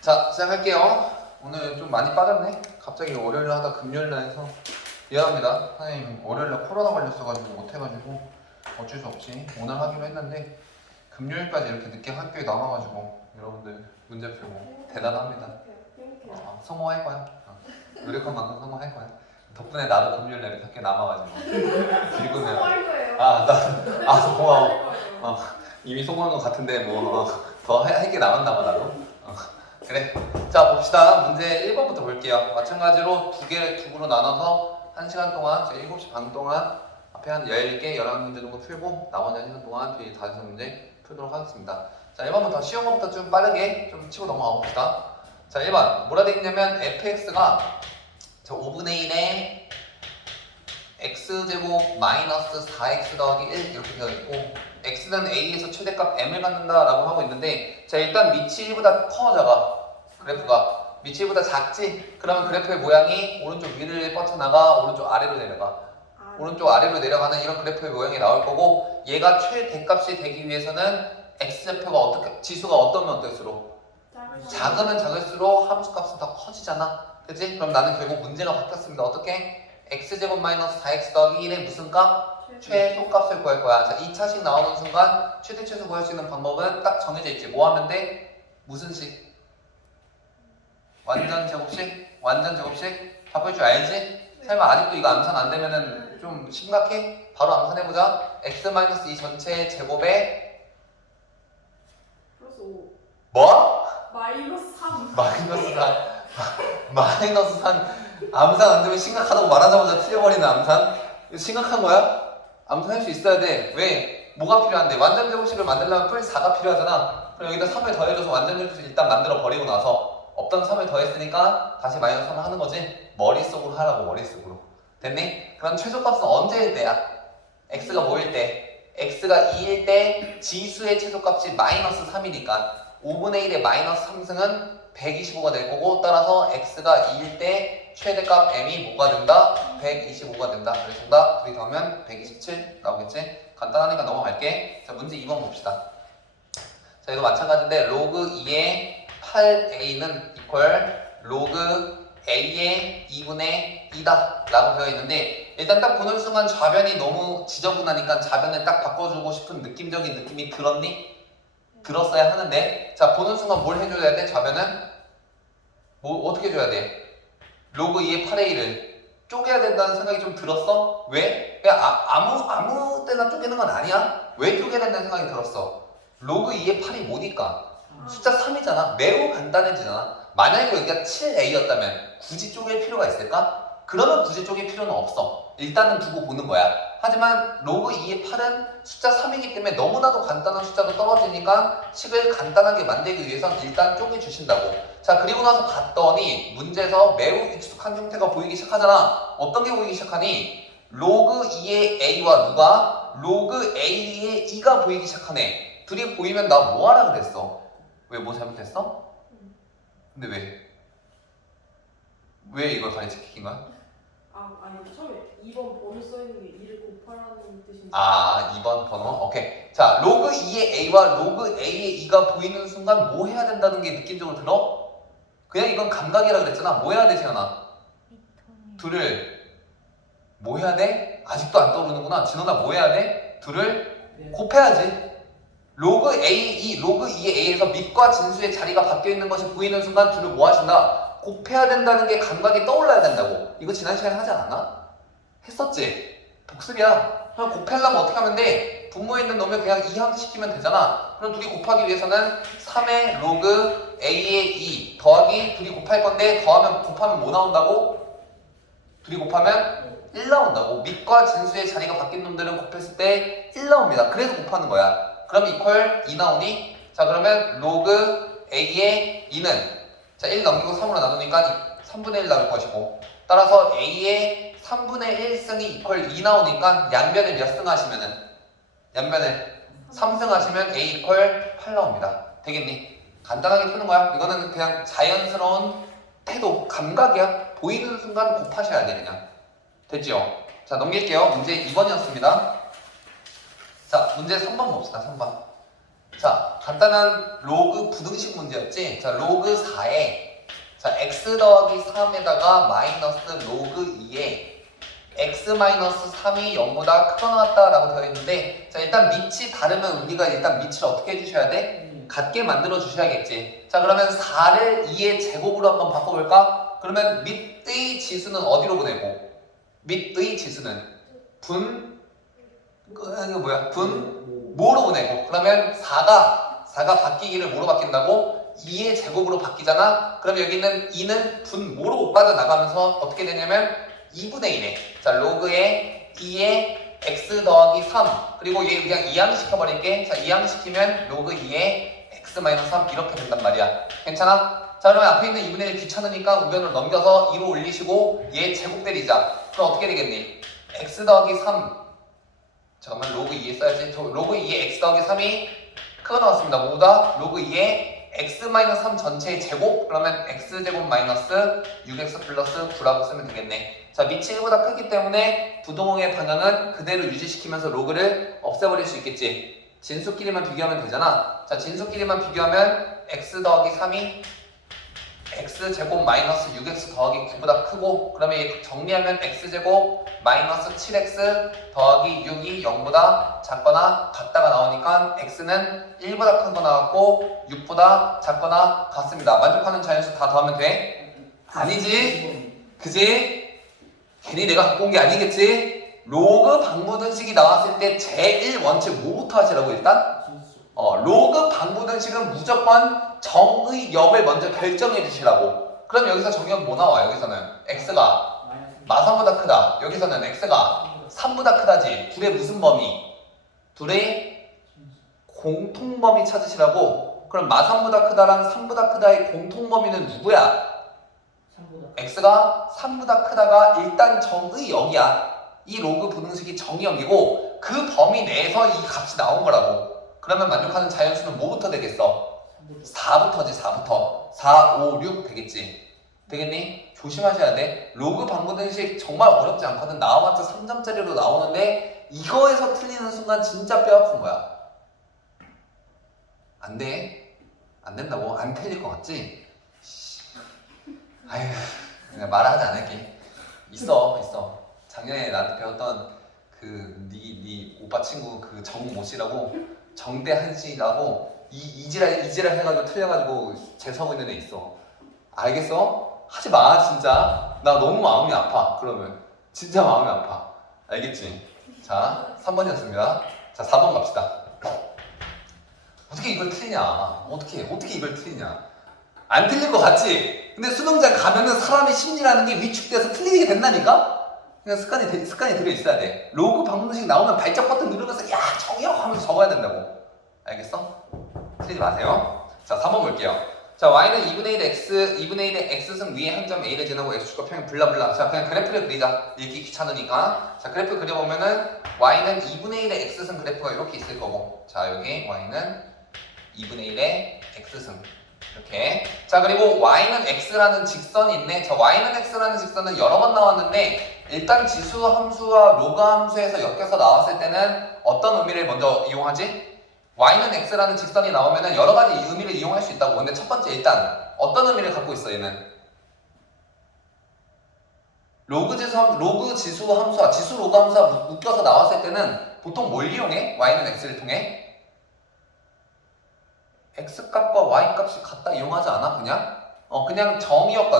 자, 시작할게요. 오늘 좀 많이 빠졌네. 갑자기 월요일 하다 금요일 날 해서 미안합니다. 선생님 월요일 날 코로나 걸렸어가지고 못해가지고 어쩔 수 없이 오늘 하기로 했는데 금요일까지 이렇게 늦게 학교에 남아가지고 여러분들 문제 풀고 대단합니다. 성공할 거야. 노력한 만큼 성공할 거야. 덕분에 나도 금요일 날 학교에 남아가지고 그리고는 고마워. 이미 성공한 것 같은데 뭐 더 할 게 남았나 봐 나도. 그래. 자 봅시다. 문제 1번부터 볼게요. 마찬가지로 두 구로 나눠서 1시간 동안 7시 반 동안 앞에 한 10개, 11문제 정도 풀고 나머지 1시간 동안 뒤에 5문제 풀도록 하겠습니다. 자 1번부터 쉬운 것부터 좀 빠르게 좀 치고 넘어가 봅시다. 자 1번 뭐라 되어 있냐면 fx가 5분의 1에 x제곱 마이너스 4x 더하기 1 이렇게 되어 있고 x는 a에서 최대값 m을 갖는다 라고 하고 있는데 자 일단 밑이 1보다 커 작아 그래프가 밑이 1보다 작지? 그러면 그래프의 모양이 오른쪽 위를 뻗쳐나가 오른쪽 아래로 내려가 오른쪽 아래로 내려가는 이런 그래프의 모양이 나올 거고 얘가 최대값이 되기 위해서는 x좌표가 지수가 어떠면 어떨수록 작으면 작을수록 함수값은 더 커지잖아 그치? 그럼 나는 결국 문제가 바뀌었습니다 어떻게? x제곱 마이너스 4x 더하기 1의 무슨 값? 최소값을 구할 거야. 자, 2차식 나오는 순간 최대 최소 구할 수 있는 방법은 딱 정해져 있지. 뭐 하면 돼? 무슨 식? 완전 제곱식? 완전 제곱식? 바꿀 줄 알지? 설마 아직도 이거 암산 안 되면은 좀 심각해? 바로 암산해보자. x-2 전체 제곱에 플러스 5 뭐? 마이너스 3 마이너스 3 암산 안 되면 심각하다고 말하자마자 틀려버리는 암산? 이거 심각한 거야? 암산할 수 있어야 돼. 왜? 뭐가 필요한데? 완전 제곱식을 만들려면 풀 4가 필요하잖아. 그럼 여기다 3을 더해줘서 완전 제곱식 일단 만들어 버리고 나서 없던 3을 더했으니까 다시 마이너스 3을 하는 거지? 머릿속으로 하라고 머릿속으로. 됐니? 그럼 최소값은 언제일 때야? x가 뭐일 때? x가 2일 때 지수의 최소값이 마이너스 3이니까 5분의 1의 마이너스 3승은 125가 될 거고 따라서 x가 2일 때 최대값 m이 뭐가 된다? 125가 된다. 그래서 정답 둘이 더하면 127 나오겠지? 간단하니까 넘어갈게. 자 문제 2번 봅시다. 자 이거 마찬가지인데 로그 2의 8a는 이퀄 로그 a의 2분의 2다 라고 되어 있는데 일단 딱 보는 순간 좌변이 너무 지저분하니까 좌변을 딱 바꿔주고 싶은 느낌적인 느낌이 들었니? 들었어야 하는데 자 보는 순간 뭘 해줘야 돼? 좌변은? 뭐 어떻게 해줘야 돼? 로그 2의 8a를 쪼개야 된다는 생각이 좀 들었어? 왜? 그냥 아무 때나 쪼개는 건 아니야? 왜 쪼개야 된다는 생각이 들었어? 로그 2의 8이 뭐니까? 숫자 3이잖아. 매우 간단해지잖아. 만약에 여기가 7a였다면 굳이 쪼갤 필요가 있을까? 그러면 굳이 쪼갤 필요는 없어. 일단은 두고 보는 거야. 하지만 로그 2의 8은 숫자 3이기 때문에 너무나도 간단한 숫자도 떨어지니까 식을 간단하게 만들기 위해선 일단 쪼개주신다고. 자 그리고 나서 봤더니 문제에서 매우 익숙한 형태가 보이기 시작하잖아. 어떤 게 보이기 시작하니? 로그 2의 a와 누가? 로그 a의 2가 보이기 시작하네. 둘이 보이면 나 뭐 하라 그랬어? 왜 뭐 잘못했어? 근데 왜? 왜 이걸 가르치킨 거야? 아니 처음에 2번 번호 써있는 게 2를 곱하라는 뜻인데 2번 번호? 오케이. 자 로그 2의 a와 로그 a의 2가 보이는 순간 뭐 해야 된다는 게 느낌적으로 들어? 그냥 이건 감각이라 그랬잖아. 뭐 해야 돼 지현아? 둘을 뭐 해야 돼? 아직도 안 떠오르는구나. 진원아 뭐 해야 돼? 둘을 곱해야지. 로그 A2, 로그 2의 A에서 밑과 진수의 자리가 바뀌어있는 것이 보이는 순간 둘을 뭐 하신다? 곱해야 된다는 게 감각이 떠올라야 된다고. 이거 지난 시간에 하지 않았나? 했었지? 복습이야. 그럼 곱하려면 어떻게 하면 돼? 분모에 있는 놈을 그냥 이항시키면 되잖아. 그럼 둘이 곱하기 위해서는 3의 로그 A의 2 더하기 둘이 곱할 건데 곱하면 뭐 나온다고? 둘이 곱하면 1 나온다고. 밑과 진수의 자리가 바뀐 놈들은 곱했을 때 1 나옵니다. 그래서 곱하는 거야. 그럼 이퀄 2 나오니? 자 그러면 로그 A의 2는 자 1 넘기고 3으로 나누니까 3분의 1 나올 것이고 따라서 A의 3분의 1승이 이퀄 2 나오니까 양변을 몇 승 하시면은 양변을 3승 하시면 A 이퀄 8 나옵니다. 되겠니? 간단하게 푸는 거야. 이거는 그냥 자연스러운 태도, 감각이야. 보이는 순간 곱하셔야 돼 그냥. 됐지요? 자 넘길게요. 문제 2번이었습니다. 자 문제 3번 봅시다. 3번. 자, 간단한 로그 부등식 문제였지? 자, 로그 4에 자, x 더하기 3에다가 마이너스 로그 2에 x 마이너스 3이 0보다 크거나 같다라고 되어 있는데 자, 일단 밑이 다르면 우리가 일단 밑을 어떻게 해주셔야 돼? 같게 만들어 주셔야겠지. 자, 그러면 4를 2의 제곱으로 한번 바꿔볼까? 그러면 밑의 지수는 어디로 보내고? 밑의 지수는 이거 뭐야? 뭐로 보내고? 그러면 4가 바뀌기를 뭐로 바뀐다고? 2의 제곱으로 바뀌잖아? 그럼 여기 있는 2는 분 뭐로 빠져나가면서 어떻게 되냐면 2분의 1에 자, 로그에 2의 x 더하기 3 그리고 얘 그냥 이항시켜버릴게. 자, 이항시키면 로그 2의 x 마이너스 3 이렇게 된단 말이야. 괜찮아? 자, 그러면 앞에 있는 2분의 1 귀찮으니까 우변으로 넘겨서 2로 올리시고 얘 제곱 때리자. 그럼 어떻게 되겠니? x 더하기 3 잠깐만 로그 2에 써야지. 로그 2에 x 더하기 3이 크게 나왔습니다. 뭐다? 로그 2에 x-3 전체의 제곱 그러면 x제곱 마이너스 6x 플러스 9라고 쓰면 되겠네. 자, 밑이 1보다 크기 때문에 부동항의 방향은 그대로 유지시키면서 로그를 없애버릴 수 있겠지. 진수끼리만 비교하면 되잖아. 자, 진수끼리만 비교하면 x 더하기 3이 x제곱 마이너스 6x 더하기 9보다 크고 그러면 얘 정리하면 x제곱 마이너스 7x 더하기 6이 0보다 작거나 같다가 나오니까 x는 1보다 큰 거 나왔고 6보다 작거나 같습니다. 만족하는 자연수 다 더하면 돼? 아니지? 그지? 괜히 내가 갖고 온 게 아니겠지? 로그 방부등식이 나왔을 때 제1 원칙 뭐부터 하시라고 일단? 로그 방부등식은 무조건 정의 역을 먼저 결정해 주시라고. 그럼 여기서 정의역 뭐 나와? 여기서는 x가 마삼보다 크다. 여기서는 x가 3보다 크다지. 둘의 무슨 범위? 둘의 공통범위 찾으시라고. 그럼 마삼보다 크다랑 3보다 크다의 공통범위는 누구야? x가 3보다 크다가 일단 정의역이야. 이 로그 부등식이 정의역이고 그 범위 내에서 이 값이 나온 거라고. 그러면 만족하는 자연수는 뭐부터 되겠어? 4부터지. 4부터 4, 5, 6 되겠지. 되겠니? 조심하셔야 돼. 로그 방부등식 정말 어렵지 않거든. 나와봤자 3점짜리로 나오는데 이거에서 틀리는 순간 진짜 뼈 아픈 거야. 안 돼. 안 된다고. 안 틀릴 것 같지? 아휴, 그냥 말하지 않을게. 있어. 작년에 나한테 배웠던 네 오빠 친구 그 정모 씨라고 정대한 씨라고 이지랄 해가지고 틀려가지고 재수하고 있는 애 있어. 알겠어? 하지 마 진짜. 나 너무 마음이 아파. 그러면 진짜 마음이 아파. 알겠지? 자, 3번이었습니다. 자, 4번 갑시다. 어떻게 이걸 틀리냐? 어떻게 이걸 틀리냐? 안 틀릴 것 같지? 근데 수능장 가면은 사람의 심리라는 게 위축돼서 틀리게 된다니까? 그냥 습관이 들어있어야 돼. 로그 방문식 나오면 발작 버튼 누르면서 야 정의역 하면서 적어야 된다고. 알겠어? 틀리지 마세요. 자, 3번 볼게요. 자, y는 2분의 1 x, 2분의 1의 x승 위에 한 점 a를 지나고 x축과 평행 블라블라. 자, 그냥 그래프를 그리자. 읽기 귀찮으니까. 자, 그래프 그려보면은 y는 2분의 1의 x승 그래프가 이렇게 있을 거고. 자, 여기 y는 2분의 1의 x승. 이렇게. 자, 그리고 y는 x라는 직선이 있네. 자, y는 x라는 직선은 여러 번 나왔는데 일단 지수 함수와 로그 함수에서 엮여서 나왔을 때는 어떤 의미를 먼저 이용하지? y는 x라는 직선이 나오면은 여러 가지 의미를 이용할 수 있다고. 근데 첫 번째 일단 어떤 의미를 갖고 있어 얘는? 로그 지수 함수와 지수 로그 함수가 묶여서 나왔을 때는 보통 뭘 이용해? y는 x를 통해? x값과 y값이 같다 이용하지 않아? 그냥 정의역과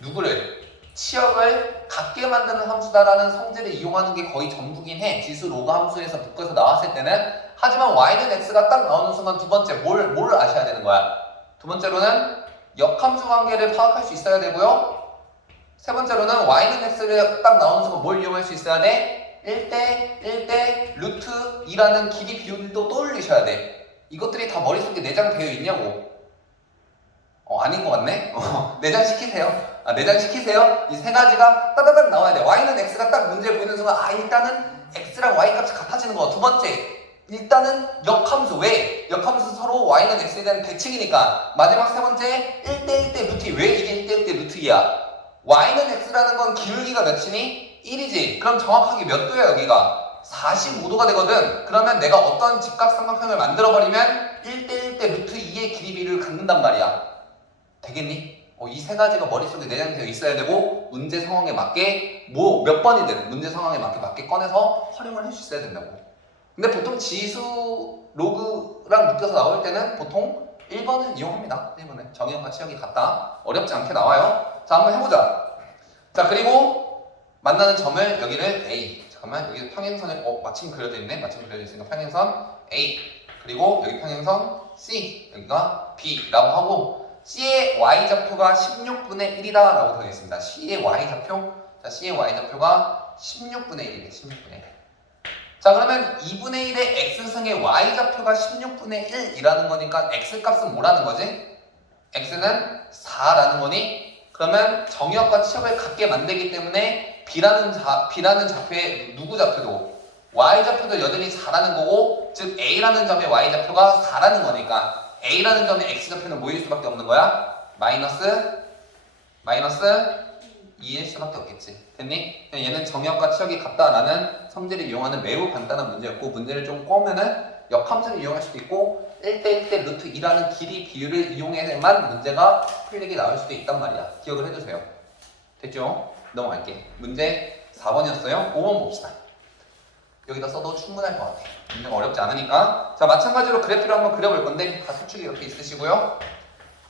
누구를 치역을 같게 만드는 함수다라는 성질을 이용하는 게 거의 전부긴 해. 지수 로그 함수에서 묶여서 나왔을 때는. 하지만 y는 x가 딱 나오는 순간 두 번째 뭘 아셔야 되는 거야? 두 번째로는 역함수 관계를 파악할 수 있어야 되고요. 세 번째로는 y는 x를 딱 나오는 순간 뭘 이용할 수 있어야 돼? 1대 루트 2라는 길이 비율도 떠올리셔야 돼. 이것들이 다 머릿속에 내장되어 있냐고. 아닌 것 같네? 내장시키세요. 내장시키세요. 이 세 가지가 따다닥 나와야 돼. y는 x가 딱 문제 보이는 순간 일단은 x랑 y 값이 같아지는 거. 두 번째, 일단은 역함수. 왜? 역함수 서로 y는 x에 대한 대칭이니까. 마지막 세 번째, 1대 루트 2. 왜 이게 1대 루트 2야? y는 x라는 건 기울기가 몇이니? 1이지. 그럼 정확하게 몇 도야 여기가? 45도가 되거든. 그러면 내가 어떤 직각삼각형을 만들어버리면 1대1 대 루트 2의 길이 비율을 갖는단 말이야. 되겠니? 이 세 가지가 머릿속에 내장되어 있어야 되고 문제 상황에 맞게 뭐 몇 번이든 문제 상황에 맞게 꺼내서 활용을 할 수 있어야 된다고. 근데 보통 지수 로그랑 묶여서 나올 때는 보통 1번을 이용합니다. 1번은 정의역과 치역이 같다. 어렵지 않게 나와요. 자, 한번 해보자. 자, 그리고 만나는 점을 여기를 A. 잠깐만, 여기 평행선을 마침 그려져 있네. 마침 그려져 있으니까 평행선 A. 그리고 여기 평행선 C. 여기가 B라고 하고 C의 Y좌표가 16분의 1이다 라고 되어 있습니다. C의 Y좌표. 자, C의 Y좌표가 16분의 1이래. 16분의 1. 자, 그러면 2분의 1의 X승의 Y좌표가 16분의 1이라는 거니까 X값은 뭐라는 거지? X는 4라는 거니? 그러면 정의역과 치역을 같게 만들기 때문에 B라는 좌표의 누구 좌표도 Y좌표도 여전히 4라는 거고, 즉 A라는 점의 Y좌표가 4라는 거니까 A라는 점의 X좌표는 뭐일 수밖에 없는 거야? 마이너스 2일 수밖에 없겠지. 됐니? 얘는 정의역과 치역이 같다라는 성질을 이용하는 매우 간단한 문제였고, 문제를 좀 꼬면은 역함수를 이용할 수도 있고 1대1 대 루트 2라는 길이 비율을 이용해야만 문제가 풀리게 나올 수도 있단 말이야. 기억을 해주세요. 됐죠? 넘어갈게. 문제 4번이었어요. 5번 봅시다. 여기다 써도 충분할 것 같아. 문제가 어렵지 않으니까. 자, 마찬가지로 그래프를 한번 그려볼 건데 다 수축이 이렇게 있으시고요.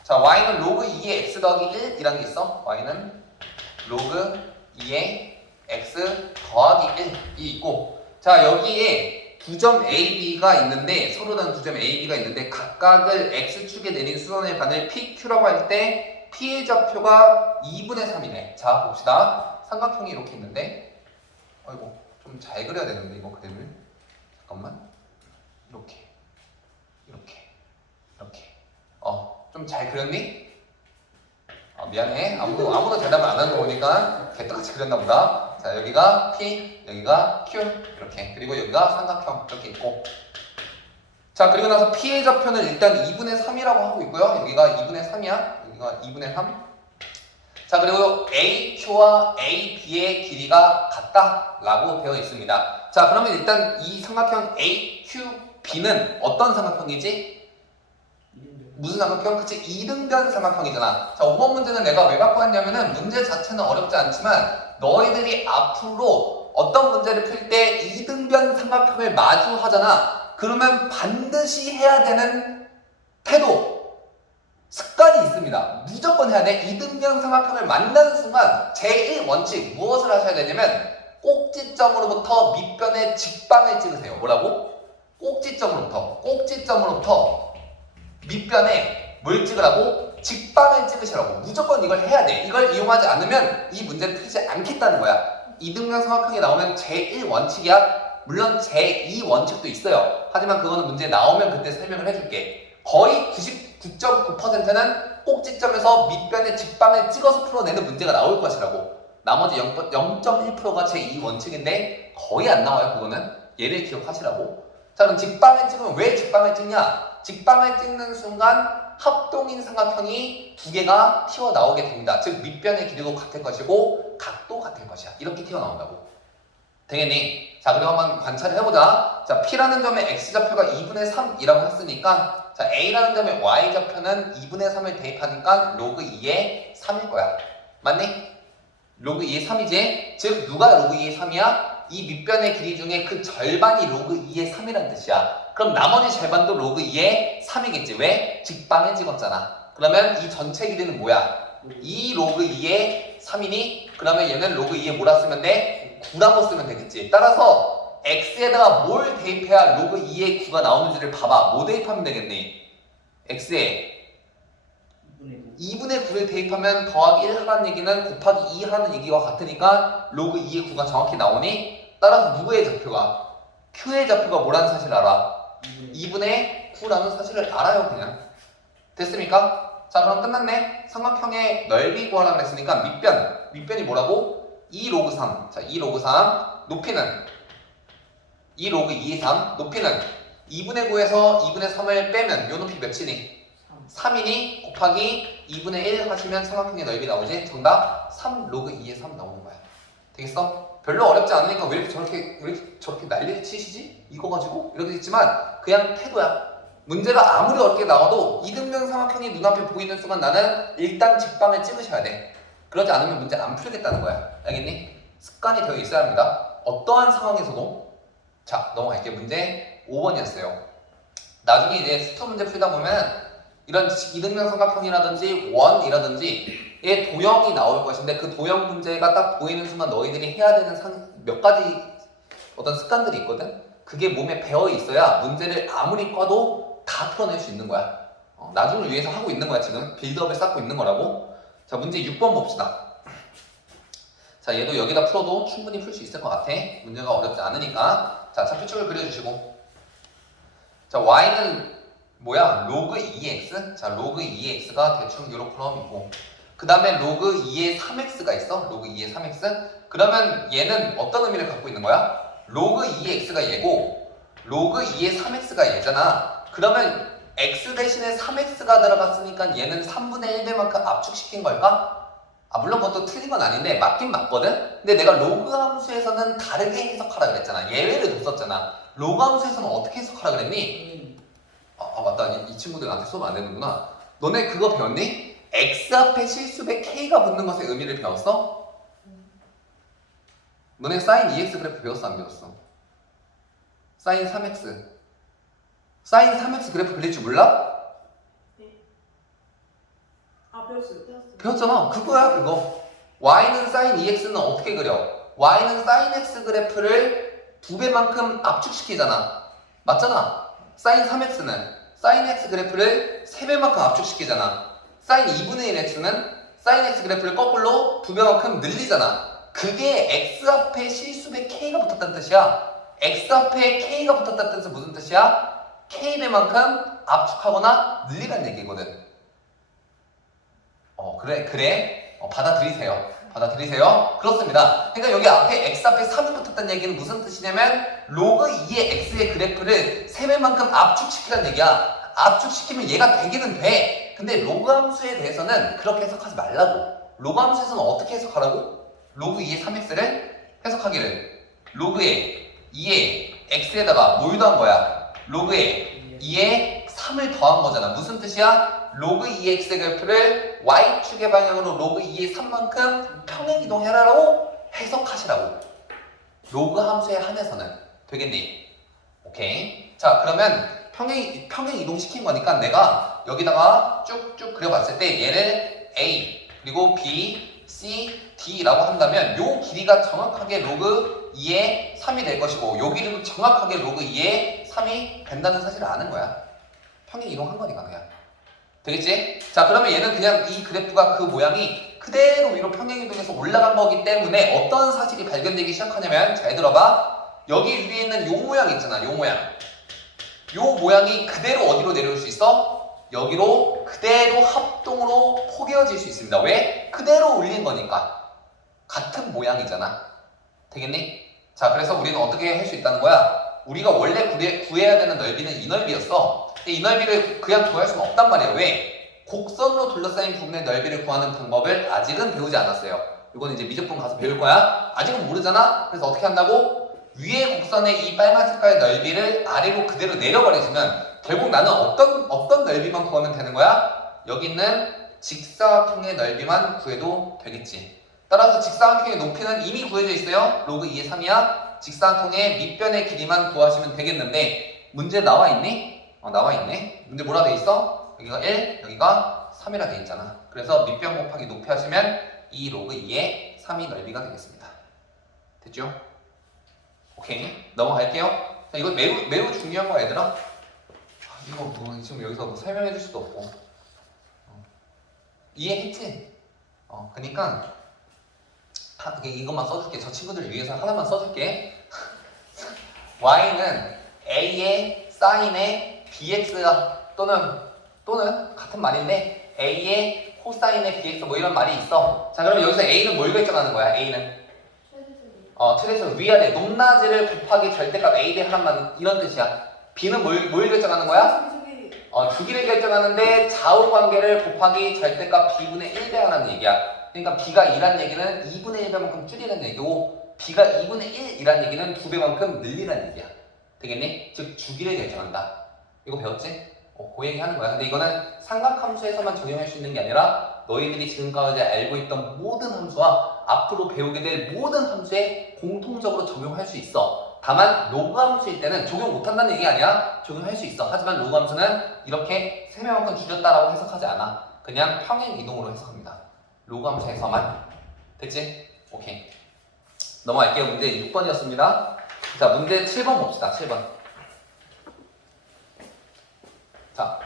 자, y는 로그 2의 x 더하기 1이라는 게 있어. y는 로그 2의 x 더하기 1이 있고, 자, 여기에 두 점 A, B가 있는데, 서로 다른 두 점 A, B가 있는데 각각을 x축에 내린 수선의 반을 PQ라고 할 때 P의 좌표가 2분의 3이네. 자, 봅시다. 삼각형이 이렇게 있는데, 아이고, 좀 잘 그려야 되는데 이거 그림을. 잠깐만. 이렇게 좀 잘 그렸니? 미안해. 아무도 대답을 안 하는 거 보니까 개떡같이 그렸나 보다. 자, 여기가 P, 여기가 Q 이렇게. 그리고 여기가 삼각형 이렇게 있고. 자, 그리고 나서 P의 좌표는 일단 2분의 3이라고 하고 있고요. 여기가 2분의 3이야. 여기가 2분의 3. 자, 그리고 AQ와 AB의 길이가 같다라고 되어 있습니다. 자, 그러면 일단 이 삼각형 AQB는 어떤 삼각형이지? 무슨 삼각형? 그치, 이등변 삼각형이잖아. 자, 5번 문제는 내가 왜 갖고 왔냐면은 문제 자체는 어렵지 않지만 너희들이 앞으로 어떤 문제를 풀 때 이등변 삼각형을 마주하잖아. 그러면 반드시 해야 되는 태도, 습관이 있습니다. 무조건 해야 돼. 이등변 삼각형을 만나는 순간 제1원칙 무엇을 하셔야 되냐면 꼭지점으로부터 밑변의 직방을 찍으세요. 뭐라고? 꼭지점으로부터 밑변에 뭘 찍으라고? 직방을 찍으시라고. 무조건 이걸 해야 돼. 이걸 이용하지 않으면 이 문제를 풀지 않겠다는 거야. 이등변 삼각형이 나오면 제1원칙이야. 물론 제2원칙도 있어요. 하지만 그거는 문제 나오면 그때 설명을 해줄게. 거의 99.9%는 꼭지점에서 밑변의 직방을 찍어서 풀어내는 문제가 나올 것이라고. 나머지 0.1%가 제2원칙인데 거의 안 나와요. 그거는 얘를 기억하시라고. 자, 그럼 직방을 찍으면 왜 직방을 찍냐? 직방을 찍는 순간 합동인 삼각형이 두 개가 튀어나오게 됩니다. 즉 밑변의 길이도 같을 것이고 각도 같을 것이야. 이렇게 튀어나온다고. 되겠니? 자, 그리고 한번 관찰을 해보자. 자, P라는 점의 X좌표가 2분의 3이라고 했으니까, 자, A라는 점의 Y좌표는 2분의 3을 대입하니까 로그 2의 3일 거야. 맞니? 로그 2의 3이지? 즉 누가 로그 2의 3이야? 이 밑변의 길이 중에 그 절반이 로그 2의 3이라는 뜻이야. 그럼 나머지 절반도 로그 2의 3이겠지. 왜? 직방을 찍었잖아. 그러면 이 전체 길이는 뭐야? 2 로그 2의 3이니? 그러면 얘는 로그 2에 뭐라 쓰면 돼? 9라고 쓰면 되겠지. 따라서 x에다가 뭘 대입해야 로그 2의 9가 나오는지를 봐봐. 뭐 대입하면 되겠니? x에 2분의 9를 대입하면 더하기 1 하라는 얘기는 곱하기 2 하라는 얘기와 같으니까 로그 2의 9가 정확히 나오니? 따라서 누구의 좌표가? q의 좌표가 뭐라는 사실을 알아? 2분의 9라는 사실을 알아요. 그냥. 됐습니까? 자, 그럼 끝났네. 삼각형의 넓이 구하라고 했으니까 밑변이 뭐라고? 2 로그 3. 자, 2 로그 3. 높이는 2 로그 2의 3. 높이는 2분의 9에서 2분의 3을 빼면 요 높이 몇이니? 3이니? 곱하기 2분의 1 하시면 삼각형의 넓이 나오지? 정답 3 로그 2의 3 나오는 거야. 되겠어? 별로 어렵지 않으니까 왜 이렇게 난리를 치시지? 이거 가지고? 이렇게 있지만 그냥 태도야. 문제가 아무리 어렵게 나와도 이등변 삼각형이 눈앞에 보이는 순간 나는 일단 직방을 찍으셔야 돼. 그러지 않으면 문제 안 풀겠다는 거야. 알겠니? 습관이 되어 있어야 합니다. 어떠한 상황에서도. 자, 넘어갈게요. 문제 5번이었어요. 나중에 이제 스토 문제 풀다 보면 이런 이등변 삼각형이라든지 원이라든지의 도형이 나올 것인데 그 도형 문제가 딱 보이는 순간 너희들이 해야 되는 몇 가지 어떤 습관들이 있거든? 그게 몸에 배어 있어야 문제를 아무리 꿔도 다 풀어낼 수 있는 거야. 나중을 위해서 하고 있는 거야. 지금 빌드업을 쌓고 있는 거라고. 자, 문제 6번 봅시다. 자, 얘도 여기다 풀어도 충분히 풀 수 있을 것 같아. 문제가 어렵지 않으니까. 자, 좌표축을 그려주시고. 자, y는 뭐야? 로그 2x? 자, 로그 2x가 대충 요런 컬럼이고, 그 다음에 로그 2의 3x가 있어. 로그 2의 3x? 그러면 얘는 어떤 의미를 갖고 있는 거야? 로그 2x가 얘고 로그 2의 3x가 얘잖아. 그러면 x 대신에 3x가 들어갔으니까 얘는 3분의 1배만큼 압축시킨 걸까? 물론 그것도 틀린 건 아닌데 맞긴 맞거든? 근데 내가 로그 함수에서는 다르게 해석하라 그랬잖아. 예외를 뒀었잖아. 로그 함수에서는 어떻게 해석하라 그랬니? 맞다. 이 친구들 나한테 수업 안 되는구나. 너네 그거 배웠니? x 앞에 실수배 k가 붙는 것의 의미를 배웠어? 너네 sin 2x 그래프 배웠어? 안 배웠어? sin 3x. sin 3x 그래프 그릴 줄 몰라? 배웠어요. 배웠잖아. 그거야 그거. y는 sin 2x는 어떻게 그려? y는 sin x 그래프를 2배만큼 압축시키잖아. 맞잖아. sin 3x는 sin x 그래프를 3배만큼 압축시키잖아. sin 2분의 1x는 sin x 그래프를 거꾸로 2배만큼 늘리잖아. 그게 x 앞에 실수배 k가 붙었다는 뜻이야. x 앞에 k가 붙었다는 뜻은 무슨 뜻이야? k배만큼 압축하거나 늘리라는 얘기거든. 그래. 받아들이세요. 그렇습니다. 그러니까 여기 앞에 x 앞에 3이 붙었다는 얘기는 무슨 뜻이냐면 로그 2의 x의 그래프를 3배만큼 압축시키라는 얘기야. 압축시키면 얘가 되기는 돼. 근데 로그 함수에 대해서는 그렇게 해석하지 말라고. 로그 함수에서는 어떻게 해석하라고? 로그 2의 3x를 해석하기를 로그의 2의 x에다가 뭘 더한 거야? 로그의 2의 3을 더한 거잖아. 무슨 뜻이야? 로그 2의 x의 그래프를 y축의 방향으로 로그 2의 3만큼 평행 이동해라라고 해석하시라고. 로그 함수에 한해서는 되겠니? 오케이. 자, 그러면 평행 이동시킨 거니까 내가 여기다가 쭉쭉 그려봤을 때 얘를 a 그리고 b, c, d라고 한다면 요 길이가 정확하게 로그 2의 3이 될 것이고 요 길이도 정확하게 로그 2의 3이 된다는 사실을 아는 거야. 평행 이동한 거니까 그냥. 되겠지? 자, 그러면 얘는 그냥 이 그래프가 그 모양이 그대로 위로 평행 이동해서 올라간 거기 때문에 어떤 사실이 발견되기 시작하냐면 잘 들어봐. 여기 위에 있는 요 모양 있잖아. 요 모양. 요 모양이 그대로 어디로 내려올 수 있어? 여기로 그대로 합동으로 포개어질 수 있습니다. 왜? 그대로 올린 거니까. 같은 모양이잖아. 되겠니? 자, 그래서 우리는 어떻게 할 수 있다는 거야? 우리가 원래 구해야 되는 넓이는 이 넓이였어. 근데 이 넓이를 그냥 구할 수는 없단 말이야. 왜? 곡선으로 둘러싸인 부분의 넓이를 구하는 방법을 아직은 배우지 않았어요. 이건 이제 미적분 가서 배울 거야. 아직은 모르잖아. 그래서 어떻게 한다고? 위에 곡선의 이 빨간 색깔의 넓이를 아래로 그대로 내려버리시면 결국 나는 어떤 넓이만 구하면 되는 거야? 여기 있는 직사각형의 넓이만 구해도 되겠지. 따라서 직사각형의 높이는 이미 구해져 있어요. 로그 2의 3이야. 직사각형의 밑변의 길이만 구하시면 되겠는데 문제 나와 있니? 나와 있네. 문제 뭐라 돼 있어? 여기가 1, 여기가 3이라 돼 있잖아. 그래서 밑변 곱하기 높이 하시면 이 로그 2의 3이 넓이가 되겠습니다. 됐죠? 오케이. 넘어갈게요. 자, 이거 매우 중요한 거야, 얘들아. 이거 뭐 지금 여기서 뭐 설명해 줄 수도 없고. 이해했지? 그니까 이것만 써줄게. 저 친구들 위해서 하나만 써줄게. y는 a의 사인의 bx 또는 같은 말인데 a의 코사인의 bx 뭐 이런 말이 있어. 자, 그럼 여기서 a는 뭘 결정하는 거야? a는 최대선 위아래 높낮이를 곱하기 절대값 a 대 하나만 이런 뜻이야. b는 뭘 결정하는 거야? 주기를 결정하는데 좌우 관계를 곱하기 절대값 b분의 1배 하라는 얘기야. 그러니까 b가 2란 얘기는 2분의 1배만큼 줄이는 얘기고 b가 2분의 1이란 얘기는 2배만큼 늘리라는 얘기야. 되겠니? 즉 주기를 결정한다. 이거 배웠지? 그 얘기 하는 거야. 근데 이거는 삼각함수에서만 적용할 수 있는 게 아니라 너희들이 지금까지 알고 있던 모든 함수와 앞으로 배우게 될 모든 함수에 공통적으로 적용할 수 있어. 다만 로그 함수일 때는 적용 못한다는 얘기 아니야. 적용할 수 있어. 하지만 로그 함수는 이렇게 3배만큼 줄였다라고 해석하지 않아. 그냥 평행 이동으로 해석합니다. 로그 함수에서만. 됐지? 오케이. 넘어갈게요. 문제 6번이었습니다. 자, 문제 7번 봅시다. 7번. 자,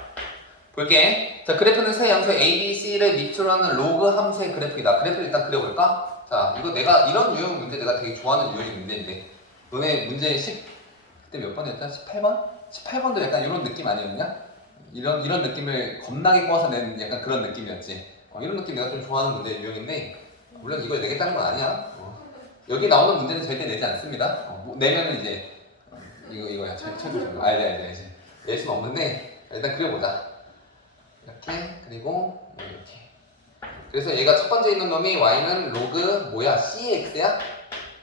볼게. 자, 그래프는 세 양수 A, B, C를 밑으로 하는 로그 함수의 그래프이다. 그래프를 일단 그려볼까? 자, 이거 내가 이런 유형 문제 내가 되게 좋아하는 유형의 문제인데 너네 문제 10 그때 몇 번이었죠? 18번? 18번도 약간 이런 느낌 아니었냐? 이런 느낌을 겁나게 꼬아서 낸 약간 그런 느낌이었지. 이런 느낌 내가 좀 좋아하는 문제 유형인데 물론 이걸 내겠다는 건 아니야. 여기 나오는 문제는 절대 내지 않습니다. 내면은 이제 이거야. 철저히 알지. 낼 수는 없는데 일단 그려보자. 이렇게 그리고 이렇게. 그래서 얘가 첫 번째 있는 놈이 y는 로그 뭐야? cx야?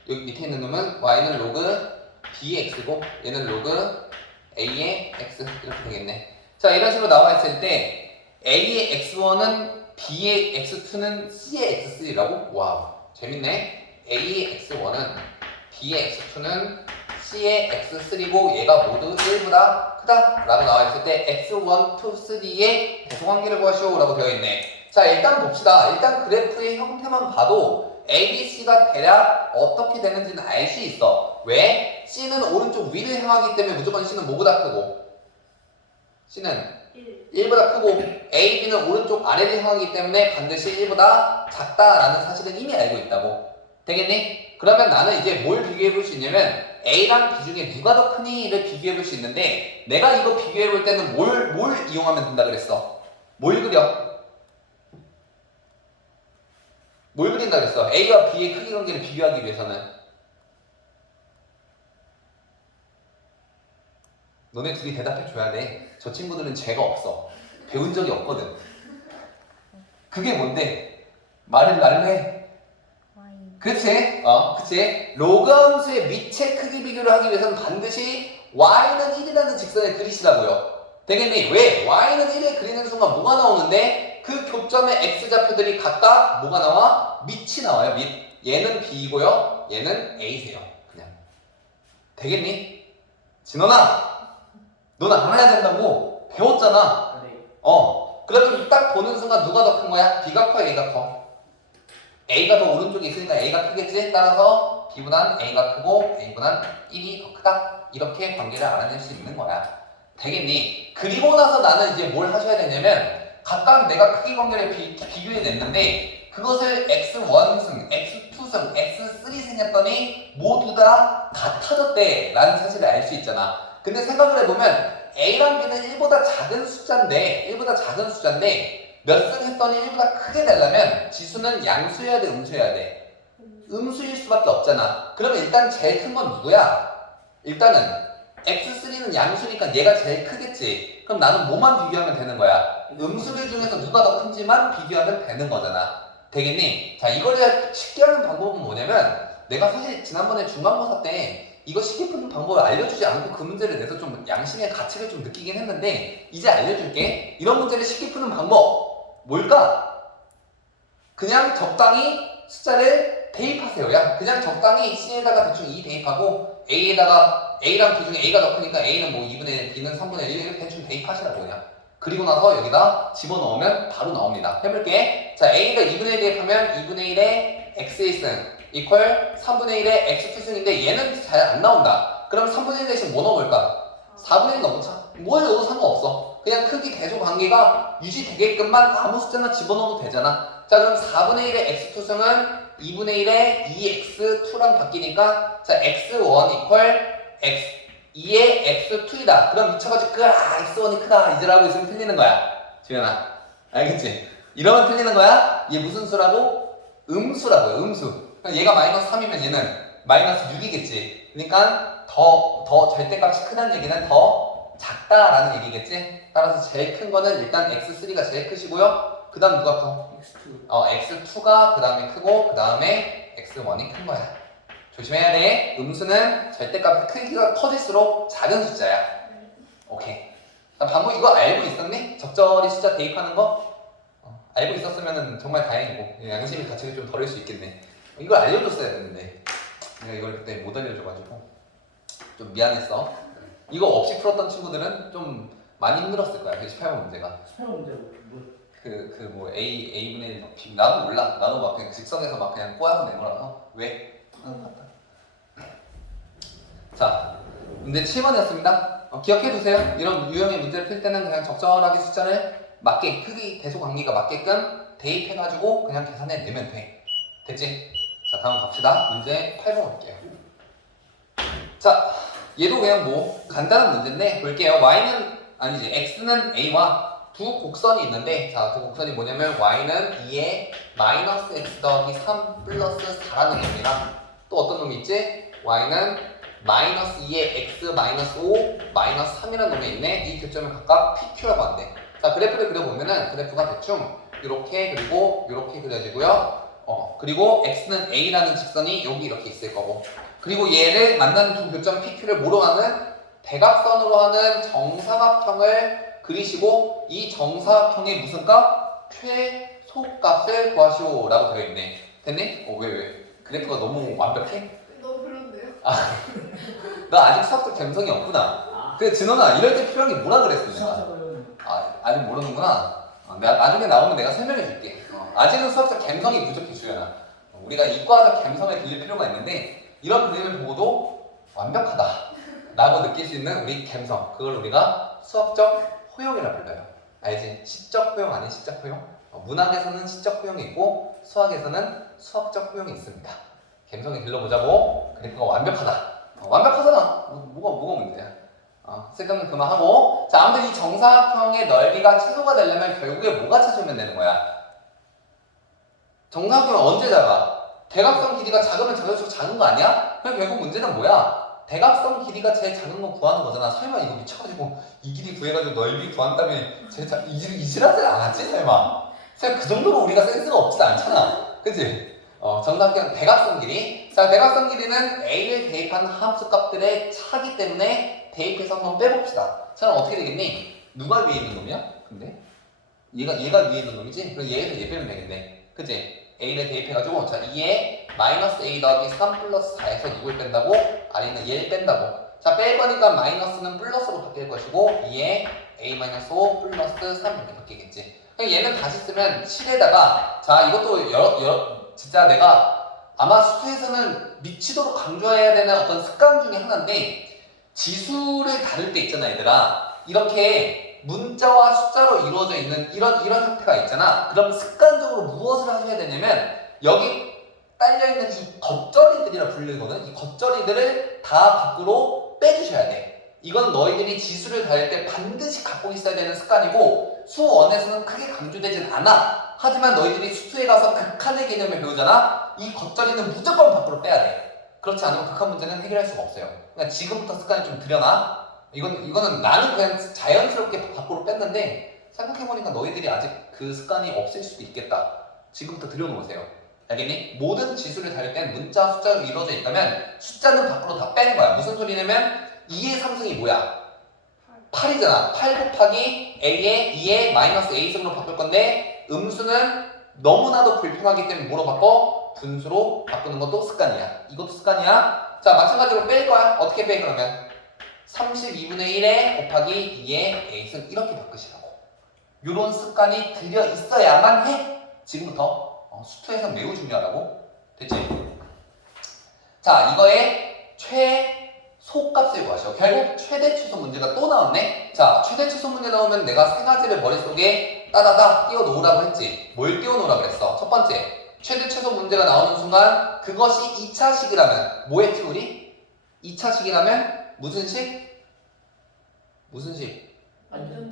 여기 밑에 있는 놈은 y는 로그 bx고 얘는 로그 a의 x 이렇게 되겠네. 자, 이런 식으로 나와 있을 때 a의 x1은 b의 x2는 c의 x3라고? 와우, 재밌네. a의 x1은 b의 x2는 c의 x3고 얘가 모두 1보다 크다 라고 나와 있을 때 x1, 2, 3의 대소관계를 구하시오 라고 되어 있네. 자, 일단 봅시다. 일단 그래프의 형태만 봐도 A, B, C가 대략 어떻게 되는지는 알 수 있어. 왜? C는 오른쪽 위를 향하기 때문에 무조건 C는 뭐보다 크고 C는 1보다 크고 A, B는 오른쪽 아래를 향하기 때문에 반드시 1보다 작다라는 사실은 이미 알고 있다고. 되겠니? 그러면 나는 이제 뭘 비교해 볼 수 있냐면 A랑 B 중에 누가 더 크니를 비교해 볼 수 있는데 내가 이거 비교해 볼 때는 뭘 이용하면 된다 그랬어? 뭘 그려? 뭘 그린다 그랬어? A와 B의 크기 관계를 비교하기 위해서는 너네 둘이 대답해 줘야 돼. 저 친구들은 죄가 없어. 배운 적이 없거든. 그게 뭔데? 말을 해. 그치? 그치? 로그 함수의 밑의 크기 비교를 하기 위해서는 반드시 y는 1이라는 직선을 그리시라고요. 되겠니? 왜? y는 1을 그리는 순간 뭐가 나오는데 그 교점의 x좌표들이 각각 뭐가 나와? 밑이 나와요. 밑. 얘는 b이고요. 얘는 a세요. 그냥. 되겠니? 진원아, 넌 알아야 된다고. 배웠잖아. 그래도 딱 보는 순간 누가 더 큰 거야? b가 커, a가 커? A가 더 오른쪽에 있으니까 A가 크겠지? 따라서 B보단 A가 크고 A보단 1이 더 크다. 이렇게 관계를 알아낼 수 있는 거야. 되겠니? 그리고 나서 나는 이제 뭘 하셔야 되냐면 각각 내가 크기 관계를 비교해 냈는데 그것을 X1승, X2승, X3승 했더니 모두 다 같아졌대 라는 사실을 알 수 있잖아. 근데 생각을 해보면 A랑 B는 1보다 작은 숫자인데 몇 승 했더니 1보다 크게 되려면 지수는 양수여야 돼, 음수여야 돼? 음수일 수밖에 없잖아. 그러면 일단 제일 큰 건 누구야? 일단은 X3는 양수니까 얘가 제일 크겠지. 그럼 나는 뭐만 비교하면 되는 거야? 음수들 중에서 누가 더 큰지만 비교하면 되는 거잖아. 되겠니? 자, 이거를 쉽게 하는 방법은 뭐냐면 내가 사실 지난번에 중간고사 때 이거 쉽게 푸는 방법을 알려주지 않고 그 문제를 내서 좀 양심의 가치를 좀 느끼긴 했는데 이제 알려줄게. 이런 문제를 쉽게 푸는 방법 뭘까? 그냥 적당히 숫자를 대입하세요. 그냥 적당히 C에다가 대충 2 대입하고 A에다가 A랑 B 중에 A가 더 크니까 A는 뭐 2분의 1, B는 3분의 1 이렇게 대충 대입하시라고 그냥. 그리고 나서 여기다 집어넣으면 바로 나옵니다. 해볼게. 자, A가 2분의 1 대입하면 2분의 1에 X의 승 이퀄 3분의 1에 X2승인데 얘는 잘 안 나온다. 그럼 3분의 1 대신 뭐 넣어볼까? 4분의 1 넣어보자. 뭘 넣어도 상관없어. 그냥 크기 대조 관계가 유지되게끔만 아무 숫자나 집어넣어도 되잖아. 자, 그럼 4분의 1의 X2승은 2분의 1의 2X2랑 바뀌니까 자, X1 이퀄 X2의 X2이다. 그럼 미쳐가지고 X1이 크다 이제라고 있으면 틀리는 거야. 지현아, 알겠지? 이러면 틀리는 거야. 얘 무슨 수라고? 음수라고요. 음수. 그럼 얘가 마이너스 3이면 얘는 마이너스 6이겠지. 그러니까 더 절대값이 크다는 얘기는 더 작다라는 얘기겠지? 따라서 제일 큰 거는 일단 X3가 제일 크시고요. 그 다음 누가 커? X2. X2가 그 다음에 크고 그 다음에 X1이 큰 거야. 조심해야 돼. 음수는 절대값 크기가 커질수록 작은 숫자야. 오케이. 방금 이거 알고 있었니? 적절히 숫자 대입하는 거? 알고 있었으면 정말 다행이고 양심이 가책이 좀 덜할 수 있겠네. 이걸 알려줬어야 됐는데 내가 이걸 그때 못 알려줘가지고 좀 미안했어. 이거 없이 풀었던 친구들은 좀 많이 힘들었을 거야. 그 18번 문제가. 18번 문제가 뭐 뭐 A분의 1 B 나도 몰라. 나도 막 그냥 직선에서 막 그냥 꼬아서 낸 거라서. 왜? 자, 문제 7번이었습니다. 기억해두세요. 이런 유형의 문제를 풀 때는 그냥 적절하게 숫자를 맞게 크기 대소 관계가 맞게끔 대입해가지고 그냥 계산해 내면 돼. 됐지? 자, 다음 갑시다. 문제 8번 볼게요. 자, 얘도 그냥 뭐 간단한 문제인데 볼게요. y는 아니지 x는 a와 두 곡선이 있는데 자, 두 곡선이 뭐냐면 y는 2에 마이너스 x 더하기 3 플러스 4라는 놈이랑 또 어떤 놈이 있지? y는 마이너스 2에 x 마이너스 5 마이너스 3이라는 놈이 있네. 이 교점을 각각 PQ라고 한대. 자, 그래프를 그려보면은 그래프가 대충 이렇게 그리고 이렇게 그려지고요. 그리고 x는 a라는 직선이 여기 이렇게 있을 거고 그리고 얘를 만나는 두 교점 PQ를 뭐로 하는? 대각선으로 하는 정사각형을 그리시고 이 정사각형의 무슨 값? 최소값을 구하시오 라고 되어 있네. 됐니? 왜? 그래프가 너무 완벽해? 너무 그런데요? 너 아직 수학적 감성이 없구나. 그래 진원아 이럴 때 필요한 게 뭐라 그랬어 내가? 수학적으로는 아직 모르는구나. 내가 나중에 나오면 내가 설명해 줄게. 아직은 수학적 감성이 부족해 주연아. 우리가 이과적 감성을 빌릴 필요가 있는데 이런 그림을 보고도 완벽하다 라고 느낄 수 있는 우리 감성, 그걸 우리가 수학적 호용이라고 불러요. 알지? 시적 호용 아닌 시적 호용? 문학에서는 시적 호용이 있고 수학에서는 수학적 호용이 있습니다. 감성을 길러보자고. 그래프가 완벽하다. 완벽하잖아. 뭐가 문제야? 쓸데없는 그만하고. 자, 아무튼 이 정사각형의 넓이가 최소가 되려면 결국에 뭐가 최소면 되는 거야? 정사각형은 언제 작아? 대각선 길이가 작으면 작을수록 작은 거 아니야? 그럼 결국 문제는 뭐야? 대각선 길이가 제일 작은 거 구하는 거잖아. 설마 이거 미쳐가지고 이 길이 구해가지고 넓이 구한 다음에 이질하지 않았지? 설마 그 정도로 우리가 센스가 없지도 않잖아. 그치? 정사각형 대각선 길이. 자, 대각선 길이는 A를 대입한 함수 값들의 차기 때문에 대입해서 한번 빼봅시다. 자, 그럼 어떻게 되겠니? 누가 위에 있는 놈이야? 근데? 얘가 위에 있는 놈이지? 그럼 얘에서 얘 빼면 되겠네. 그치? A를 대입해가지고 자 2에 마이너스 A 더하기 3 플러스 4에서 누굴 뺀다고? 아니는 얘를 뺀다고. 자, 뺄 거니까 마이너스는 플러스로 바뀔 것이고 2에 A 마이너스 5 플러스 3 이렇게 바뀌겠지. 얘는 다시 쓰면 7에다가 자 이것도 진짜 내가 아마 수에서는 미치도록 강조해야 되는 어떤 습관 중에 하나인데 지수를 다룰 때 있잖아 얘들아. 이렇게 문자와 숫자로 이루어져 있는 이런 형태가 있잖아. 그럼 습관적으로 무엇을 하셔야 되냐면 여기 딸려있는 이 겉절이들이라 불리거든. 이 겉절이들을 다 밖으로 빼주셔야 돼. 이건 너희들이 지수를 다룰 때 반드시 갖고 있어야 되는 습관이고 수원에서는 크게 강조되진 않아. 하지만 너희들이 수투에 가서 극한의 개념을 배우잖아. 이 겉절이는 무조건 밖으로 빼야 돼. 그렇지 않으면 극한 문제는 해결할 수가 없어요. 그러니까 지금부터 습관을 좀 들여놔. 이거는 나는 그냥 자연스럽게 밖으로 뺐는데 생각해보니까 너희들이 아직 그 습관이 없을 수도 있겠다. 지금부터 들여놓으세요. 알겠니? 모든 지수를 다룰 땐 문자, 숫자로 이루어져 있다면 숫자는 밖으로 다 빼는 거야. 무슨 소리냐면 2의 상승이 뭐야? 8이잖아. 8 곱하기 A에 2에 마이너스 A승으로 바꿀 건데 음수는 너무나도 불편하기 때문에 뭐로 바꿔? 분수로 바꾸는 것도 습관이야. 이것도 습관이야. 자, 마찬가지로 뺄 거야. 어떻게 빼 그러면? 32분의 1에 곱하기 2에 A승 이렇게 바꾸시라고. 요런 습관이 들여 있어야만 해. 지금부터 수투에서 매우 중요하다고. 됐지? 자, 이거의 최소값을 구하셔. 결국 최대 최소 문제가 또 나왔네. 자, 최대 최소 문제 나오면 내가 세 가지를 머릿속에 따다다 띄워 놓으라고 했지. 뭘 띄워 놓으라고 그랬어? 첫 번째, 최대 최소 문제가 나오는 순간 그것이 2차식이라면 뭐 했지 우리? 2차식이라면 무슨 식? 무슨 식?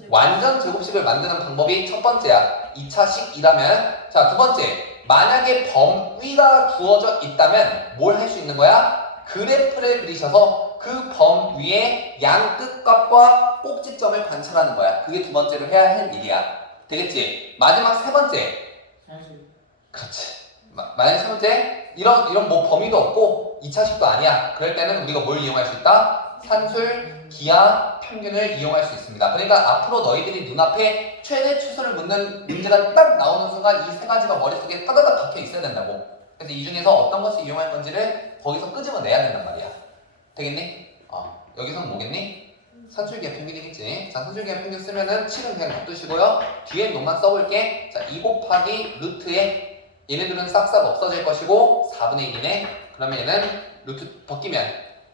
완전 제곱식을 만드는 방법이 첫 번째야. 2차식이라면. 자, 두 번째, 만약에 범위가 주어져 있다면 뭘 할 수 있는 거야? 그래프를 그리셔서 그 범위의 양 끝값과 꼭지점을 관찰하는 거야. 그게 두 번째로 해야 할 일이야. 되겠지? 마지막 세 번째. 사실 그렇지. 만약에 세 번째, 이런 뭐 범위도 없고 2차식도 아니야. 그럴 때는 우리가 뭘 이용할 수 있다? 산술, 기하, 평균을 이용할 수 있습니다. 그러니까 앞으로 너희들이 눈앞에 최대 추수를 묻는 문제가 딱 나오는 순간 이 세 가지가 머릿속에 따다닥 박혀 있어야 된다고. 그래서 이 중에서 어떤 것을 이용할 건지를 거기서 끄집어내야 된단 말이야. 되겠니? 여기서는 뭐겠니? 산술기하 평균이겠지. 자, 산술기하 평균 쓰면은 7은 그냥 놔두시고요. 뒤에 놈만 써볼게. 자, 2 곱하기 루트에 얘네들은 싹싹 없어질 것이고 4분의 1이네. 그러면 얘는 루트 벗기면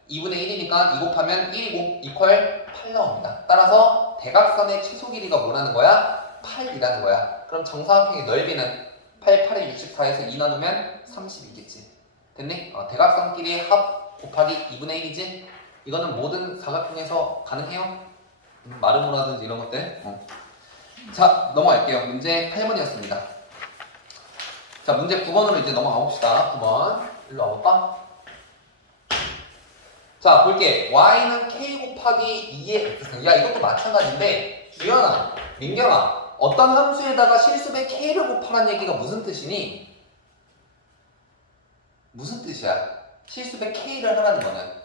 2분의 1이니까 2 곱하면 1이고 이퀄 8 나옵니다. 따라서 대각선의 최소 길이가 뭐라는 거야? 8이라는 거야. 그럼 정사각형의 넓이는 8, 8에 64에서 2 나누면 32겠지. 됐니? 대각선끼리 합 곱하기 2분의 1이지? 이거는 모든 사각형에서 가능해요. 마르모라든지 이런 것들. 자, 넘어갈게요. 문제 8번이었습니다. 자, 문제 9번으로 이제 넘어가 봅시다. 9번. 일로 와볼까? 자, 볼게. y는 k 곱하기 2의 x승. 야, 이것도 마찬가지인데 주연아, 민경아, 어떤 함수에다가 실수배 k를 곱하라는 얘기가 무슨 뜻이니? 무슨 뜻이야? 실수배 k를 하라는 거는.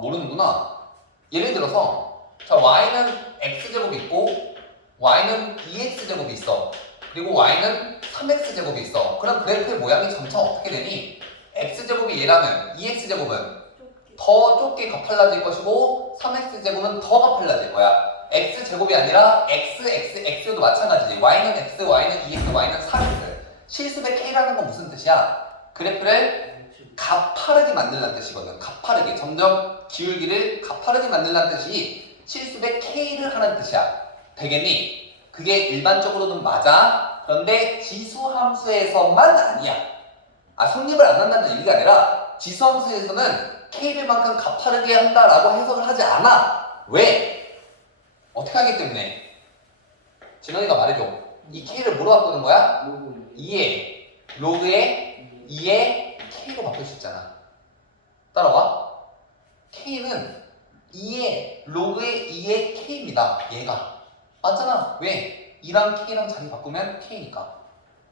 모르는구나. 예를 들어서 자, y는 x제곱이 있고 y는 2x제곱이 있어. 그리고 y는 3x제곱이 있어. 그럼 그래프의 모양이 점차 어떻게 되니? x제곱이 얘라면 2x제곱은 더 좁게 가팔라질 것이고 3x제곱은 더 가팔라질 거야. x제곱이 아니라 x도 마찬가지지. y는 x, y는 2x, y는 3x. 실수배 k라는 건 무슨 뜻이야? 그래프를 가파르게 만들라는 뜻이거든. 가파르게. 점점 기울기를 가파르게 만들라는 뜻이 실수배 k를 하는 뜻이야. 되겠니? 그게 일반적으로는 맞아. 그런데 지수함수에서만 아니야. 성립을 안 한다는 얘기가 아니라 지수함수에서는 k배만큼 가파르게 한다라고 해석을 하지 않아. 왜? 어떻게 하기 때문에? 진원이가 말해줘. 이 k를 뭐로 바꾸는 거야? 2에 로그에 2에 k로 바꿀 수 있잖아. 따라와. k는 2의 로그의 2의 k입니다. 얘가. 맞잖아. 왜? 2랑 k랑 자리 바꾸면 k니까.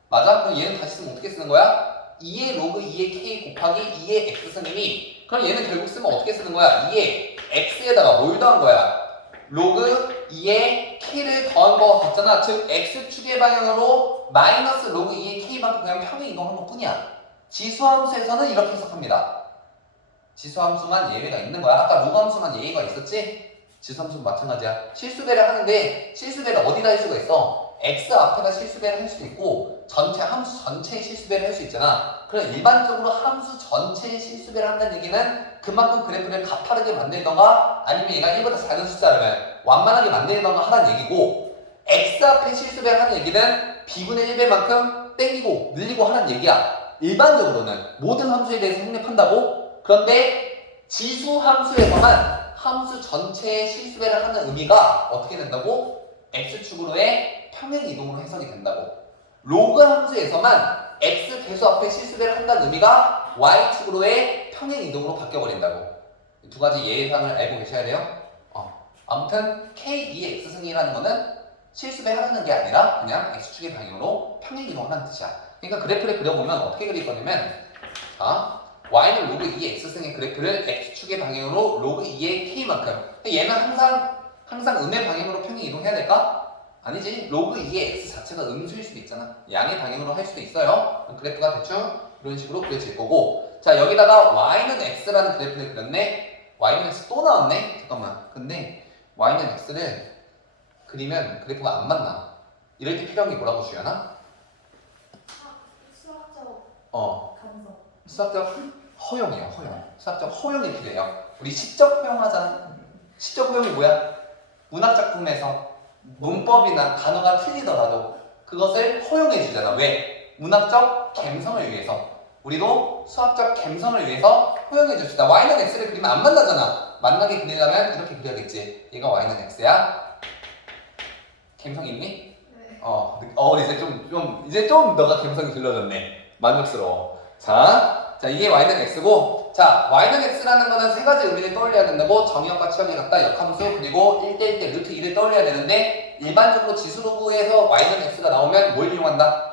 맞아? 그럼 얘는 다시 쓰면 어떻게 쓰는 거야? 2의 로그 2의 k 곱하기 2의 x승이니 그럼 얘는 결국 쓰면 어떻게 쓰는 거야? 2의 x에다가 뭘 더한 거야? 로그 2의 k를 더한 거 같잖아. 즉 x축의 방향으로 마이너스 로그 2의 k만큼 그냥 평행 이동한 것 뿐이야. 지수함수에서는 이렇게 해석합니다. 지수함수만 예외가 있는 거야. 아까 로그함수만 예외가 있었지? 지수함수는 마찬가지야. 실수배를 하는데 실수배를 어디다 할 수가 있어? x 앞에다 실수배를 할 수도 있고 함수 전체의 실수배를 할 수 있잖아. 그럼 일반적으로 함수 전체의 실수배를 한다는 얘기는 그만큼 그래프를 가파르게 만들던가 아니면 얘가 1보다 작은 숫자라면 완만하게 만들던가 하라는 얘기고 x 앞에 실수배를 하는 얘기는 b분의 1배만큼 땡기고 늘리고 하라는 얘기야. 일반적으로는 모든 함수에 대해서 성립한다고? 그런데 지수 함수에서만 함수 전체의 실수배를 하는 의미가 어떻게 된다고? x축으로의 평행 이동으로 해석이 된다고. 로그 함수에서만 x 개수 앞에 실수배를 한다는 의미가 y축으로의 평행 이동으로 바뀌어버린다고. 이 두 가지 예상을 알고 계셔야 돼요. 아무튼 k2의 x승이라는 거는 실수배 하라는 게 아니라 그냥 x축의 방향으로 평행 이동하는 뜻이야. 그러니까 그래프를 그려보면 어떻게 그릴 거냐면 y는 로그 2의 x승의 그래프를 x축의 방향으로 로그 2의 k만큼. 얘는 항상 음의 방향으로 평행 이동해야 될까? 아니지. 로그 2의 x 자체가 음수일 수도 있잖아. 양의 방향으로 할 수도 있어요. 그래프가 대충 이런 식으로 그려질 거고. 자, 여기다가 y는 x라는 그래프를 그렸네. y는 x 또 나왔네. 잠깐만. 근데 y는 x를 그리면 그래프가 안 맞나? 이럴 때 필요한 게 뭐라고 주연아? 수학적 허용이에요. 허용. 수학적 허용이 필요해요. 우리 시적 허용하잖아. 시적 허용이 뭐야? 문학 작품에서 문법이나 단어가 틀리더라도 그것을 허용해 주잖아. 왜? 문학적 감성을 위해서. 우리도 수학적 감성을 위해서 허용해 줍시다. y는 x를 그리면 안 만나잖아. 만나게 그리려면 이렇게 그려야겠지. 얘가 y는 x야. 감성 있니? 네. 이제 좀 너가 감성이 길러졌네. 만족스러워. 자, 이게 y는 x고, 자, y는 x라는 거는 세 가지 의미를 떠올려야 된다고. 정의역과 치역이 같다, 역함수, 그리고 1대1 대 루트 2를 떠올려야 되는데, 일반적으로 지수로그에서 y는 x가 나오면 뭘 이용한다?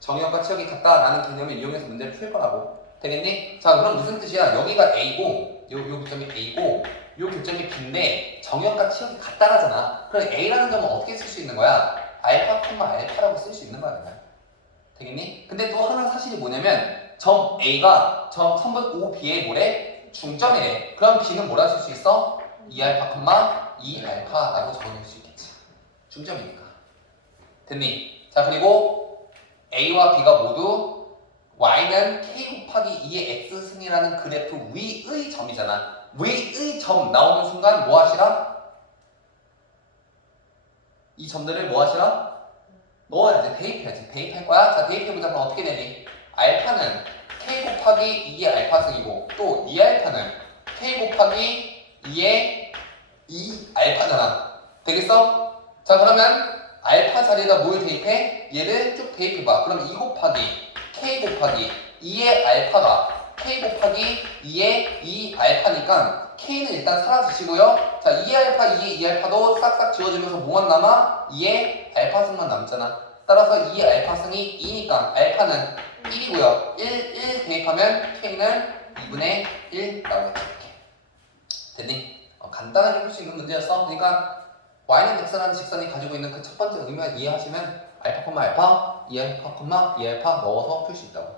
정의역과 치역이 같다라는 개념을 이용해서 문제를 풀 거라고. 되겠니? 자, 그럼 무슨 뜻이야? 여기가 A고 요 교점이 A고 요 교점이 B인데 정의역과 치역이 같다라잖아. 그럼 A라는 점은 어떻게 쓸 수 있는 거야? 알파, 알파라고 쓸 수 있는 거야, 그냥. 되겠니? 근데 또 하나 사실이 뭐냐면 점 A가 점 선분 OB의 뭐래? 중점이래. 그럼 B는 뭐라 쓸 수 있어? 2알파, 2알파라고 적어낼 수 있겠지. 중점이니까. 됐니? 자, 그리고 A와 B가 모두 Y는 K 곱하기 2의 X승이라는 그래프 위의 점이잖아. 위의 점 나오는 순간 뭐 하시라? 이 점들을 뭐 하시라? 넣어야지. 대입해야지. 대입할 거야? 자, 대입해보자. 그럼 어떻게 되니? 알파는 K 곱하기 2의 알파승이고 또 2알파는 K 곱하기 2의 2알파잖아. 되겠어? 자, 그러면 알파 자리에다 뭘 대입해? 얘를 쭉 대입해봐. 그럼 2 곱하기 K 곱하기 2의 알파가 K 곱하기 2의 2알파니까 K는 일단 사라지시고요. 자, 2알파, 2의 2알파도 싹싹 지워지면서 뭐만 남아? 2의 알파승만 남잖아. 따라서 2알파승이 2니까 알파는 1이고요. 1 대입하면 K는 2분의 1 나오겠다. 이렇게. 됐니? 간단하게 풀 수 있는 문제였어. 그러니까 Y는 X라는 직선이 가지고 있는 그 첫 번째 의미만 이해하시면 알파, 알파, 2알파, 2알파 넣어서 풀 수 있다고.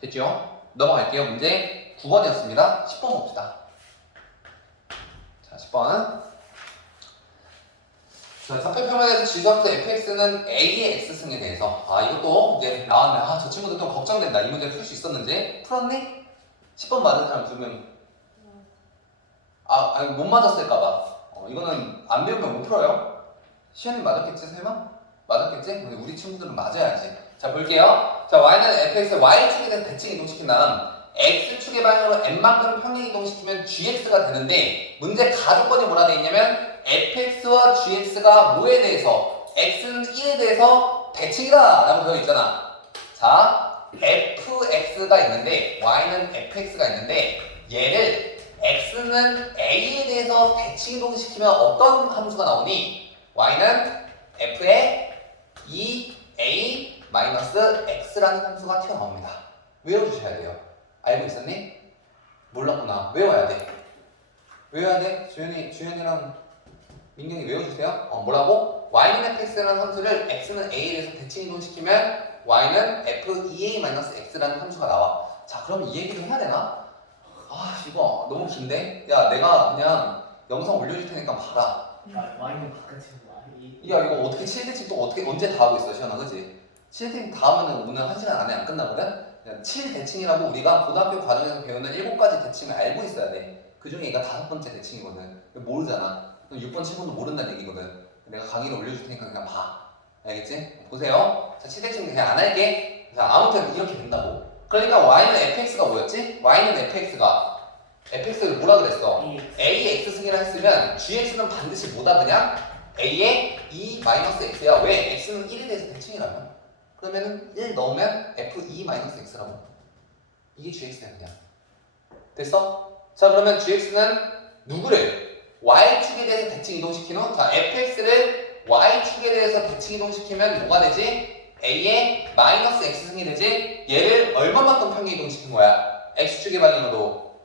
됐죠? 넘어갈게요. 문제 9번이었습니다. 10번 봅시다. 자, 10번. 자, 상표표면에서 지수함수 fx는 a의 x승에 대해서 이것도 이제 나왔네. 저 친구들 좀 걱정된다. 이 문제 풀 수 있었는지. 풀었니? 10번 맞은 사람 2명. 아니, 못 맞았을까봐. 이거는 안 배우면 못 풀어요. 시현이 맞았겠지, 설마? 맞았겠지? 근데 우리 친구들은 맞아야지. 자, 볼게요. 자, y는 fx의 y축에 대해서 대칭 이동시킨 다음 x축의 방향으로 n만큼 평행 이동시키면 gx가 되는데 문제 가조건이 뭐라 돼 있냐면 fx와 gx가 뭐에 대해서 x는 1에 대해서 대칭이다 라고 되어 있잖아. 자, fx가 있는데 y는 fx가 있는데 얘를 x는 a에 대해서 대칭 이동시키면 어떤 함수가 나오니? y는 f의 2a 마이너스 x라는 함수가 튀어나옵니다. 외워주셔야 돼요. 알고 있었니? 몰랐구나. 외워야 돼. 외워야 돼. 주현이랑 민경이 외워주세요. 뭐라고? y는 fx라는 함수를 x는 a에 대해서 대칭 이동시키면 y는 f2a-x라는 함수가 나와. 자, 그럼 이 얘기를 해야 되나? 이거 너무 긴데? 야, 내가 그냥 영상 올려줄 테니까 봐라. 와인은 바깥에서 야, 이거 어떻게 7대칭 또 어떻게 언제 다 하고 있어, 시현아, 그지? 7대칭 다 하면 오늘 1시간 안에 안 끝나거든? 7대칭이라고 우리가 고등학교 과정에서 배우는 7가지 대칭을 알고 있어야 돼. 그 중에 얘가 5번째 대칭이거든. 모르잖아. 그럼 6번, 7번도 모른다는 얘기거든. 내가 강의를 올려줄 테니까 그냥 봐. 알겠지? 보세요. 자, 7대칭 그냥 안 할게. 자, 아무튼 이렇게 된다고. 그러니까 y는 fx가 뭐였지? y는 fx를 뭐라 그랬어? a의 x승이라 했으면 gx는 반드시 뭐다 그냥? a의 2-x야. 왜? x는 1에 대해서 대칭이라면. 그러면은 1 넣으면 f2-x라고. 이게 gx야 그냥. 됐어? 자, 그러면 gx는 누구를? y축에 대해서 대칭 이동시킨 후, 자, fx를 y축에 대해서 대칭 이동시키면 뭐가 되지? a의 마이너스 x승이 되지? 얘를 얼마만큼 평행 이동시킨 거야? x축의 방향으로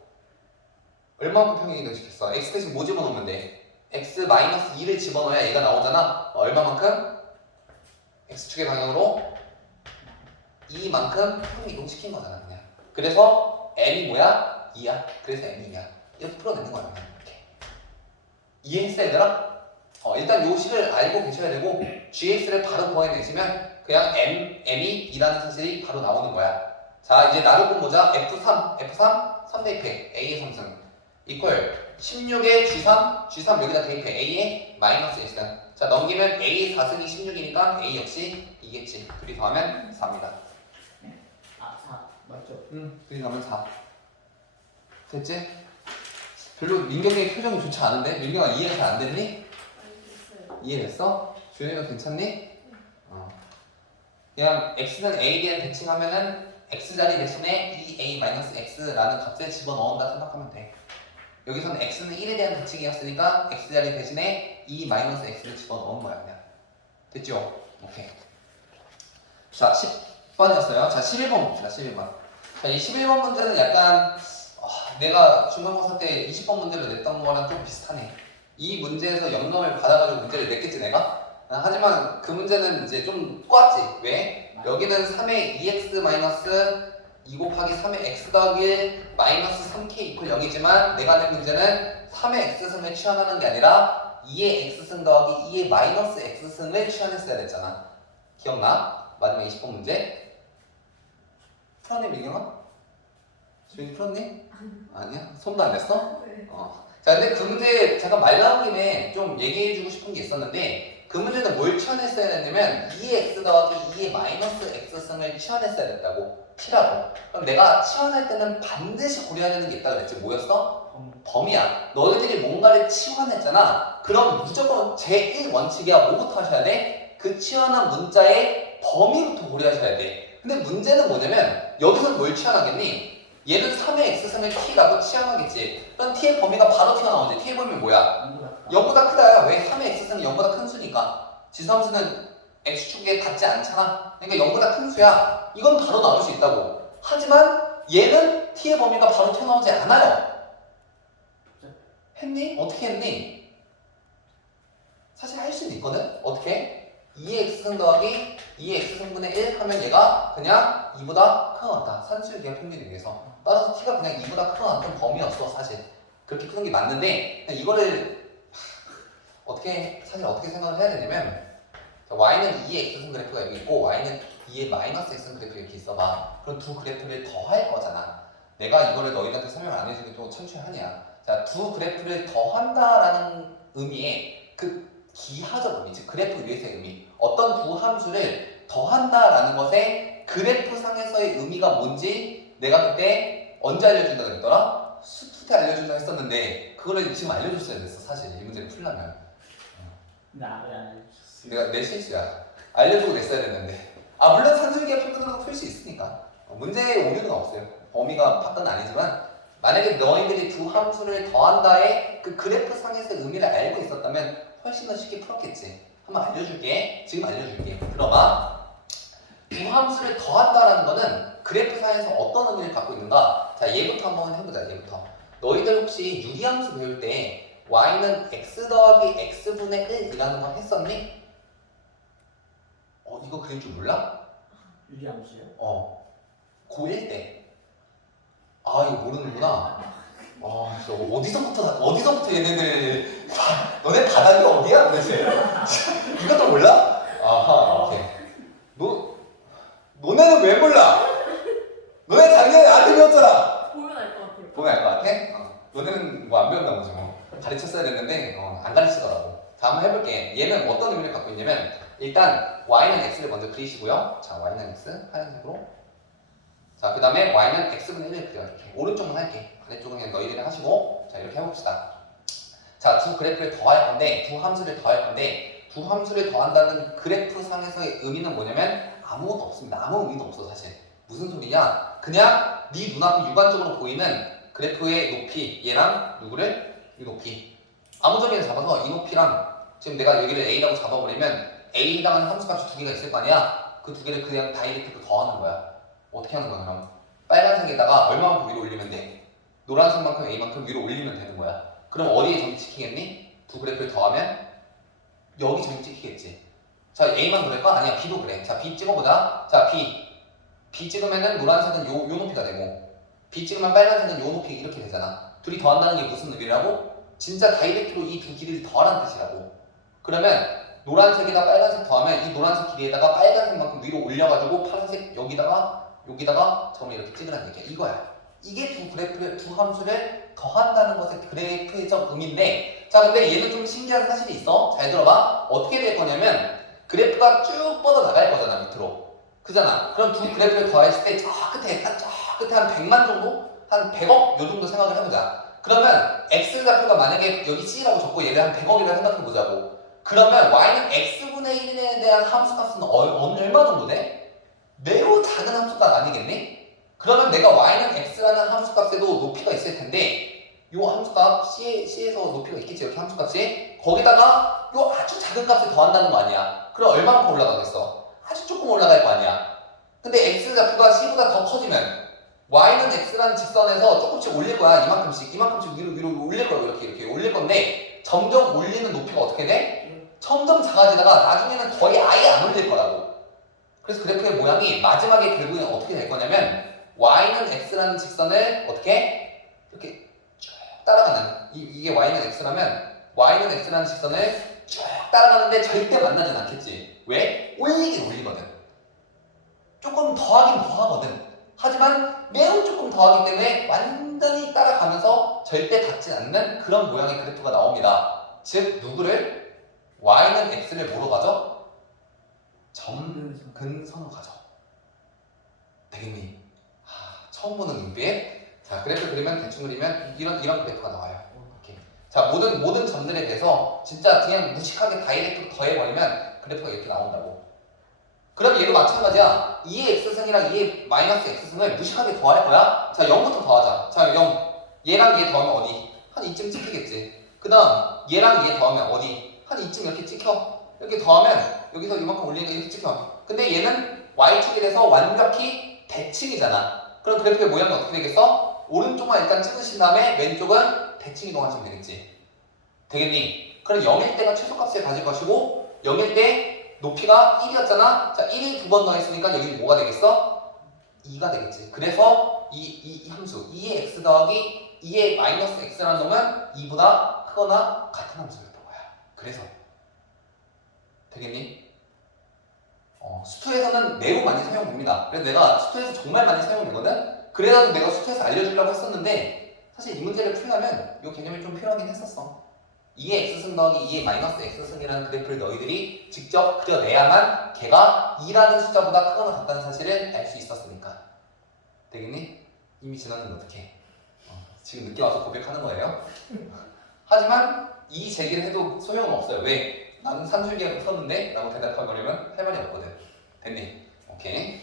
얼마만큼 평행 이동시켰어? x 대신 뭐 집어넣으면 돼? x 마이너스 2를 집어넣어야 얘가 나오잖아? 얼마만큼? x축의 방향으로 2만큼 평행 이동시킨 거잖아 그냥. 그래서 m이 뭐야? 2야. 그래서 m이 2야. 이렇게 풀어내는 거야 그냥 이렇게. 이해했어 얘들아? 일단 요 식을 알고 계셔야 되고 gx를 바로 구해내시면 그냥 m이 2라는 사실이 바로 나오는 거야. 자, 이제 나를 보자. f3 3 대입해. a의 3승 이퀄 16의 g3 여기다 대입해. a의 마이너스 1승. 자, 넘기면 a의 4승이 16이니까 a 역시 2겠지. 둘이 더하면 4입니다. 4 맞죠? 둘이 더하면 4. 됐지? 별로 민경이의 표정이 좋지 않은데? 민경아 이해가 잘 안 됐니? 이해됐어? 주현이가 괜찮니? 그냥 x는 a에 대한 대칭하면은 x자리 대신에 2a-x라는 값을 집어넣은다 생각하면 돼. 여기서는 x는 1에 대한 대칭이었으니까 x자리 대신에 2-x를 집어넣은 거야 그냥. 됐죠? 오케이. 자, 뻔했어요. 자, 11번 봅시다. 11번. 자, 이 11번 문제는 약간 내가 중간고사 때 20번 문제를 냈던 거랑 좀 비슷하네. 이 문제에서 영감을 받아가지고 문제를 냈겠지 내가? 하지만 그 문제는 이제 좀 꽈지. 왜? 여기는 3의 2x 마이너스 2 곱하기 3의 x 더하기 1 마이너스 3k 이퀄 0이지만 내가 낸 문제는 3의 x승을 취한하는 게 아니라 2의 x승 더하기 2의 마이너스 x승을 취한했어야 됐잖아. 기억나? 마지막 20번 문제. 풀었니 민경아? 주인이 풀었니? 아니야? 손도 안 냈어? 네. 자, 근데 그 문제 잠깐 말 나온 김에 좀 얘기해주고 싶은 게 있었는데 그 문제는 뭘 취한했어야 됐냐면 2의 x 더하기 2의 마이너스 x승을 취한했어야 됐다고. P라고. 그럼 내가 치환할 때는 반드시 고려해야 되는 게 있다고 그랬지. 뭐였어? 범위야. 너희들이 뭔가를 치환했잖아. 그럼 무조건 제1원칙이야. 뭐부터 하셔야 돼? 그 치환한 문자의 범위부터 고려하셔야 돼. 근데 문제는 뭐냐면 여기서는 뭘 치환하겠니? 얘는 3의 x승을 t라고 치환하겠지. 그럼 t의 범위가 바로 튀어나오지. t의 범위는 뭐야? 0보다 크다야. 왜? 3의 x승은 0보다 큰 수니까. 지수함수는 x축에 닿지 않잖아. 그러니까 0보다 큰 수야. 이건 바로 나올 수 있다고. 하지만 얘는 t의 범위가 바로 튀어나오지 않아요. 했니? 어떻게 했니? 사실 할 수는 있거든? 어떻게? 2의 x승 더하기 2의 x승분의 1 하면 얘가 그냥 2보다 크가 같다. 산수의 기하 평균에 의해서. 따라서 t가 그냥 2보다 크가 같은 범위였어. 사실. 그렇게 푸는 게 맞는데 이거를 사실 어떻게 생각을 해야 되냐면 y는 2의 x승 그래프가 여기 있고 y는 2의 마이너스 x승 그래프가 이렇게 있어봐. 그럼 두 그래프를 더할 거잖아. 내가 이거를 너희한테 설명을 안 해주니 또 천추하냐. 자, 두 그래프를 더한다라는 의미의 그 기하적 의미, 즉 그래프 위에서의 의미. 어떤 두 함수를 더한다라는 것의 그래프상에서의 의미가 뭔지 내가 그때 언제 알려준다 그랬더라? 수투 때 알려준다 했었는데 그거를 지금 알려줬어야 됐어. 사실 이 문제를 풀려면. 나 왜 안 해줬어? 내가 내 실수야. 알려주고 냈어야 됐는데. 물론 산술기하 평균으로 풀 수 있으니까. 문제에 오류는 없어요. 범위가 바깥은 아니지만 만약에 너희들이 두 함수를 더한다의 그 그래프 상에서의 의미를 알고 있었다면 훨씬 더 쉽게 풀었겠지. 한번 알려줄게. 지금 알려줄게. 들어봐. 두 함수를 더한다라는 거는 그래프 상에서 어떤 의미를 갖고 있는가? 자, 얘부터 한번 해보자. 얘부터. 너희들 혹시 유리함수 배울 때 y는 x 더하기 x분의 1이라는 거 했었니? 이거 그릴 줄 몰라? 유리함수요? 고1 때. 이거 모르는구나. 저 어디서부터 얘네들 너네 바닥이 어디야 도대체? 이것도 몰라? 아하, 오케이. 너네는 왜 몰라? 너네 작년에 나한테 배웠잖아. 보면 알 것 같아요. 보면 알 것 같아? 너네는 뭐 안 배웠나 보지 뭐. 가르쳤어야 됐는데 안 가르치더라고. 자, 한번 해볼게. 얘는 어떤 의미를 갖고 있냐면 일단 y는 x를 먼저 그리시고요. 자, y는 x 하얀색으로. 자, 그 다음에 y는 x분의 1을 그려. 이렇게 오른쪽만 할게. 아래쪽은 그냥 너희들이 하시고. 자, 이렇게 해봅시다. 자, 두 그래프를 더할 건데 두 함수를 더할 건데 두 함수를 더한다는 그래프 상에서의 의미는 뭐냐면 아무것도 없습니다. 아무 의미도 없어 사실. 무슨 소리냐? 그냥 네 눈앞에 육안적으로 보이는 그래프의 높이, 얘랑 누구를? 이 높이. 아무 점이나 잡아서 이 높이랑 지금 내가 여기를 a라고 잡아버리면 a에 해당하는 함수값이 두 개가 있을 거 아니야? 그 두 개를 그냥 다이렉트로 더하는 거야. 어떻게 하는 거야 그럼? 빨간색에다가 얼마만큼 위로 올리면 돼? 노란색만큼 a만큼 위로 올리면 되는 거야. 그럼 어디에 점이 찍히겠니? 두 그래프를 더하면 여기 점이 찍히겠지. 자, a만 그럴까? 아니야, b도 그래. 자, b 찍어보자. 자, b 찍으면은 노란색은 요 높이가 되고 b 찍으면 빨간색은 요 높이 이렇게 되잖아. 둘이 더한다는 게 무슨 의미라고? 진짜 다이렉트로 이 두 길이를 더하라는 뜻이라고. 그러면 노란색에다 빨간색 더하면 이 노란색 길이에다가 빨간색만큼 위로 올려가지고 파란색 여기다가 점을 이렇게 찍으라는 얘기야. 이거야. 이게 두 함수를 더한다는 것의 그래프적 의미인데, 자, 근데 얘는 좀 신기한 사실이 있어. 잘 들어봐. 어떻게 될 거냐면 그래프가 쭉 뻗어 나갈 거잖아, 밑으로. 그잖아. 그럼 두 그래프를 더했을 때 저 끝에 한 100만 정도? 한 100억? 요 정도 생각을 해보자. 그러면 x 좌표가 만약에 여기 c라고 적고 얘를 한 100억이라 생각해보자고. 그러면 y는 x분의 1에 대한 함수값은 얼마 정도 돼? 매우 작은 함수값 아니겠니? 그러면 내가 y는 x라는 함수값에도 높이가 있을 텐데 요 함수값 c에서 높이가 있겠지. 이렇게 함수값이 거기다가 요 아주 작은 값을 더한다는 거 아니야. 그럼 얼마만큼 올라가겠어? 아주 조금 올라갈 거 아니야. 근데 x좌표가 c보다 더 커지면 y는 x라는 직선에서 조금씩 올릴 거야. 이만큼씩 위로 올릴 거야. 이렇게 올릴 건데 점점 올리는 높이가 어떻게 돼? 점점 작아지다가 나중에는 거의 아예 안 올릴 거라고. 그래서 그래프의 모양이 마지막에 결국엔 어떻게 될 거냐면 y는 x라는 직선을 어떻게 이렇게 쭉 따라가는 이게 y는 x라면 y는 x라는 직선을 쭉 따라가는데 절대 만나진 않겠지. 왜? 올리긴 올리거든. 조금 더하긴 더하거든. 하지만 매우 조금 더하기 때문에 완전히 따라가면서 절대 닿지 않는 그런 모양의 그래프가 나옵니다. 즉 누구를? y는 x를 뭐로 가죠? 점근선으로 가죠. 되겠니? 처음 보는 눈빛. 자, 그래프 그리면 대충 그리면 이런 그래프가 나와요. 이렇게. 자, 모든 점들에 대해서 진짜 그냥 무식하게 다이렉트로 더해버리면 그래프가 이렇게 나온다고. 그럼 얘도 마찬가지야. 2의 x승이랑 2의 마이너스 x승을 무식하게 더할 거야. 자, 0부터 더하자. 자, 0. 얘랑 얘 더하면 어디? 한 이쯤 찍히겠지. 그 다음 얘랑 얘 더하면 어디? 한 이쯤 이렇게 찍혀. 이렇게 더하면 여기서 이만큼 올리니까 이렇게 찍혀. 근데 얘는 y축이 돼서 완벽히 대칭이잖아. 그럼 그래프의 모양이 어떻게 되겠어? 오른쪽만 일단 찍으신 다음에 왼쪽은 대칭 이동하시면 되겠지. 되겠니? 그럼 0일 때가 최소값을 가질 것이고 0일 때 높이가 1이었잖아. 자, 1이 두 번 더했으니까 여기는 뭐가 되겠어? 2가 되겠지. 그래서 이 함수 2의 x 더하기 2의 마이너스 x라는 놈은 2보다 크거나 같은 함수였던 거야. 그래서 되겠니? 수투에서는 매우 많이 사용됩니다. 그래서 내가 수투에서 정말 많이 사용되거든? 그래서 내가 수투에서 알려주려고 했었는데 사실 이 문제를 풀려면 이 개념이 좀 필요하긴 했었어. 2의 x승 더하기 2의 마이너스 x승이라는 그래프를 너희들이 직접 그려내야만 걔가 2라는 숫자보다 크거나 같다는 사실을 알 수 있었으니까. 되겠니? 이미 지났는데 어떡해. 지금 늦게 와서 고백하는 거예요. 하지만 이 제기를 해도 소용은 없어요. 왜? 나는 산술기하고 풀었는데? 라고 대답해버리면 할 말이 없거든. 됐니? 오케이.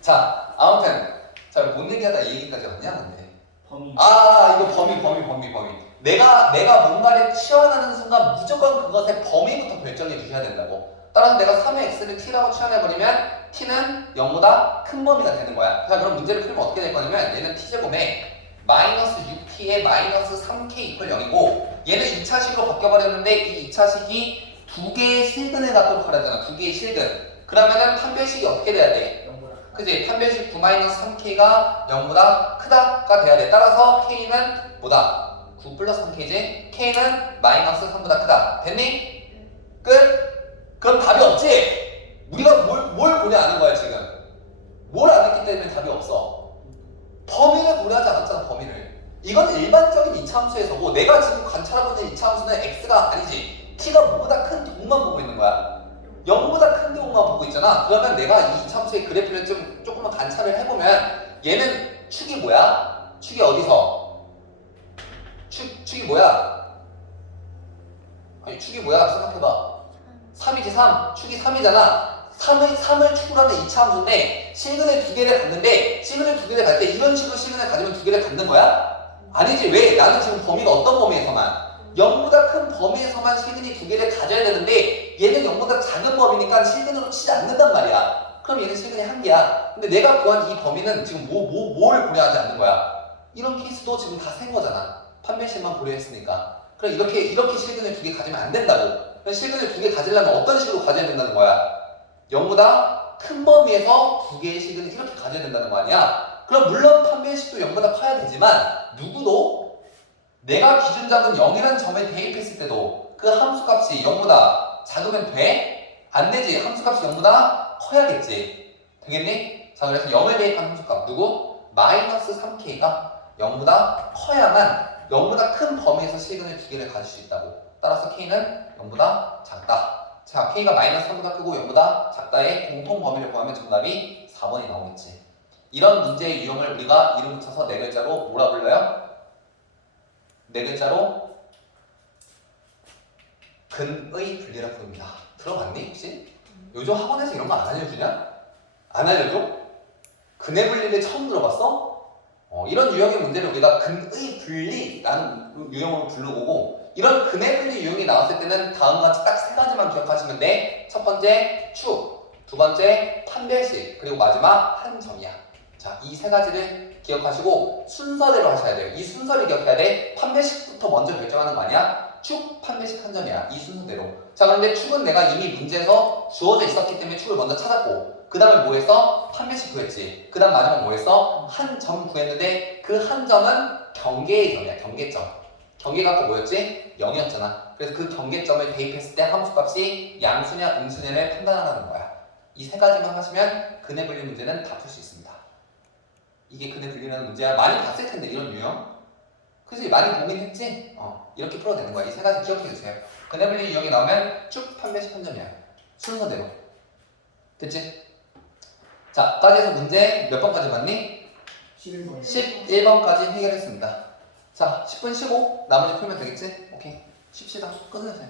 자, 아무튼 자, 뭔 얘기하다 이 얘기까지 왔냐 근데. 범위. 이거 범위. 내가 뭔가를 치환하는 순간 무조건 그것의 범위부터 결정해 주셔야 된다고. 따라서 내가 3의 x를 t라고 치환해버리면 t는 0보다 큰 범위가 되는 거야. 자, 그럼 문제를 풀면 어떻게 될 거냐면 얘는 t제곱에 마이너스 6t에 마이너스 3k 이퀄 0이고 얘는 2차식으로 바뀌어버렸는데 이 2차식이 두 개의 실근을 갖도록 하라잖아. 두 개의 실근. 그러면은 판별식이 어떻게 돼야 돼? 그지? 판별식 9-3k가 0보다 크다가 돼야 돼. 따라서 k는 뭐다? 9 플러스 3k지? k는 마이너스 3보다 크다. 됐니? 끝? 그럼 답이 없지? 우리가 뭘 고려하는 거야 지금? 뭘 안 했기 때문에 답이 없어. 범위를 고려하지 않았잖아. 범위를. 이건 일반적인 2차 함수에서고 내가 지금 관찰하고 있는 2차 함수는 x가 아니지 t가 뭐보다 큰 동만 보고 있는 거야. 0보다 큰 경우만 보고 있잖아. 그러면 내가 이 2차 함수의 그래프를 조금만 관찰을 해보면 얘는 축이 뭐야? 축이 어디서? 축이 뭐야? 아니 축이 뭐야? 생각해봐. 3이지 3. 축이 3이잖아. 3을 축으로 하는 2차 함수인데 실근을 두 개를 갖는데 실근을 두 개를 갈 때 이런 식으로 실근을 가지면 두 개를 갖는 거야? 아니지. 왜? 나는 지금 범위가 어떤 범위에서만 0보다 큰 범위에서만 실근이 두 개를 가져야 되는데 얘는 0보다 작은 범위니까 실근으로 치지 않는단 말이야. 그럼 얘는 실근이 한 개야. 근데 내가 구한 이 범위는 지금 뭘 고려하지 않는 거야? 이런 케이스도 지금 다 센 거잖아. 판별식만 고려했으니까. 그럼 이렇게 실근을 두 개 가지면 안 된다고. 그럼 실근을 두 개 가지려면 어떤 식으로 가져야 된다는 거야? 0보다 큰 범위에서 두 개의 실근을 이렇게 가져야 된다는 거 아니야? 그럼 물론 판별식도 0보다 커야 되지만 누구도 내가 기준 잡은 0이라는 점에 대입했을 때도 그 함수값이 0보다 작으면 돼? 안 되지. 함수값이 0보다 커야겠지. 되겠니? 자, 그래서 0을 대입한 함수값 누구? 마이너스 3k가 0보다 커야만 0보다 큰 범위에서 실근을 두 개를 가질 수 있다고. 따라서 k는 0보다 작다. 자, k가 마이너스 3보다 크고 0보다 작다의 공통 범위를 구하면 정답이 4번이 나오겠지. 이런 문제의 유형을 우리가 이름 붙여서 네 글자로 뭐라 불러요? 네 글자로 근의 분리라 부릅니다. 들어봤니 혹시? 요즘 학원에서 이런 거 안 알려주냐? 안 알려줘? 근의 분리를 처음 들어봤어? 이런 유형의 문제를 우리가 근의 분리라는 유형으로 부르고 이런 근의 분리 유형이 나왔을 때는 다음과 같이 딱 세 가지만 기억하시면 돼. 첫 번째 축, 두 번째 판별식, 그리고 마지막 한 점이야. 자, 이 세 가지를 기억하시고 순서대로 하셔야 돼요. 이 순서를 기억해야 돼. 판별식부터 먼저 결정하는 거 아니야? 축, 판별식, 한 점이야. 이 순서대로. 자, 그런데 축은 내가 이미 문제에서 주어져 있었기 때문에 축을 먼저 찾았고, 그 다음에 뭐 했어? 판별식 구했지. 그 다음 마지막 뭐 했어? 한 점 구했는데 그 한 점은 경계의 점이야. 경계점. 경계가 아까 뭐였지? 0이었잖아. 그래서 그 경계점을 대입했을 때 함수 값이 양수냐 음수냐를 판단하는 거야. 이 세 가지만 하시면 근해 분리 문제는 다 풀 수 있습니다. 이게 근해 분리라는 문제야. 많이 봤을 텐데 이런 유형. 그치? 많이 보긴 했지? 이렇게 풀어도 되는 거야. 이 세 가지 기억해 주세요. 근해 분리 유형이 나오면 쭉 판별식 한 점이야. 순서대로. 됐지? 자, 까지 해서 문제 몇 번까지 봤니? 11번. 11번까지 해결했습니다. 자, 10분 쉬고 나머지 풀면 되겠지? 오케이. 쉽시다. 끊으세요.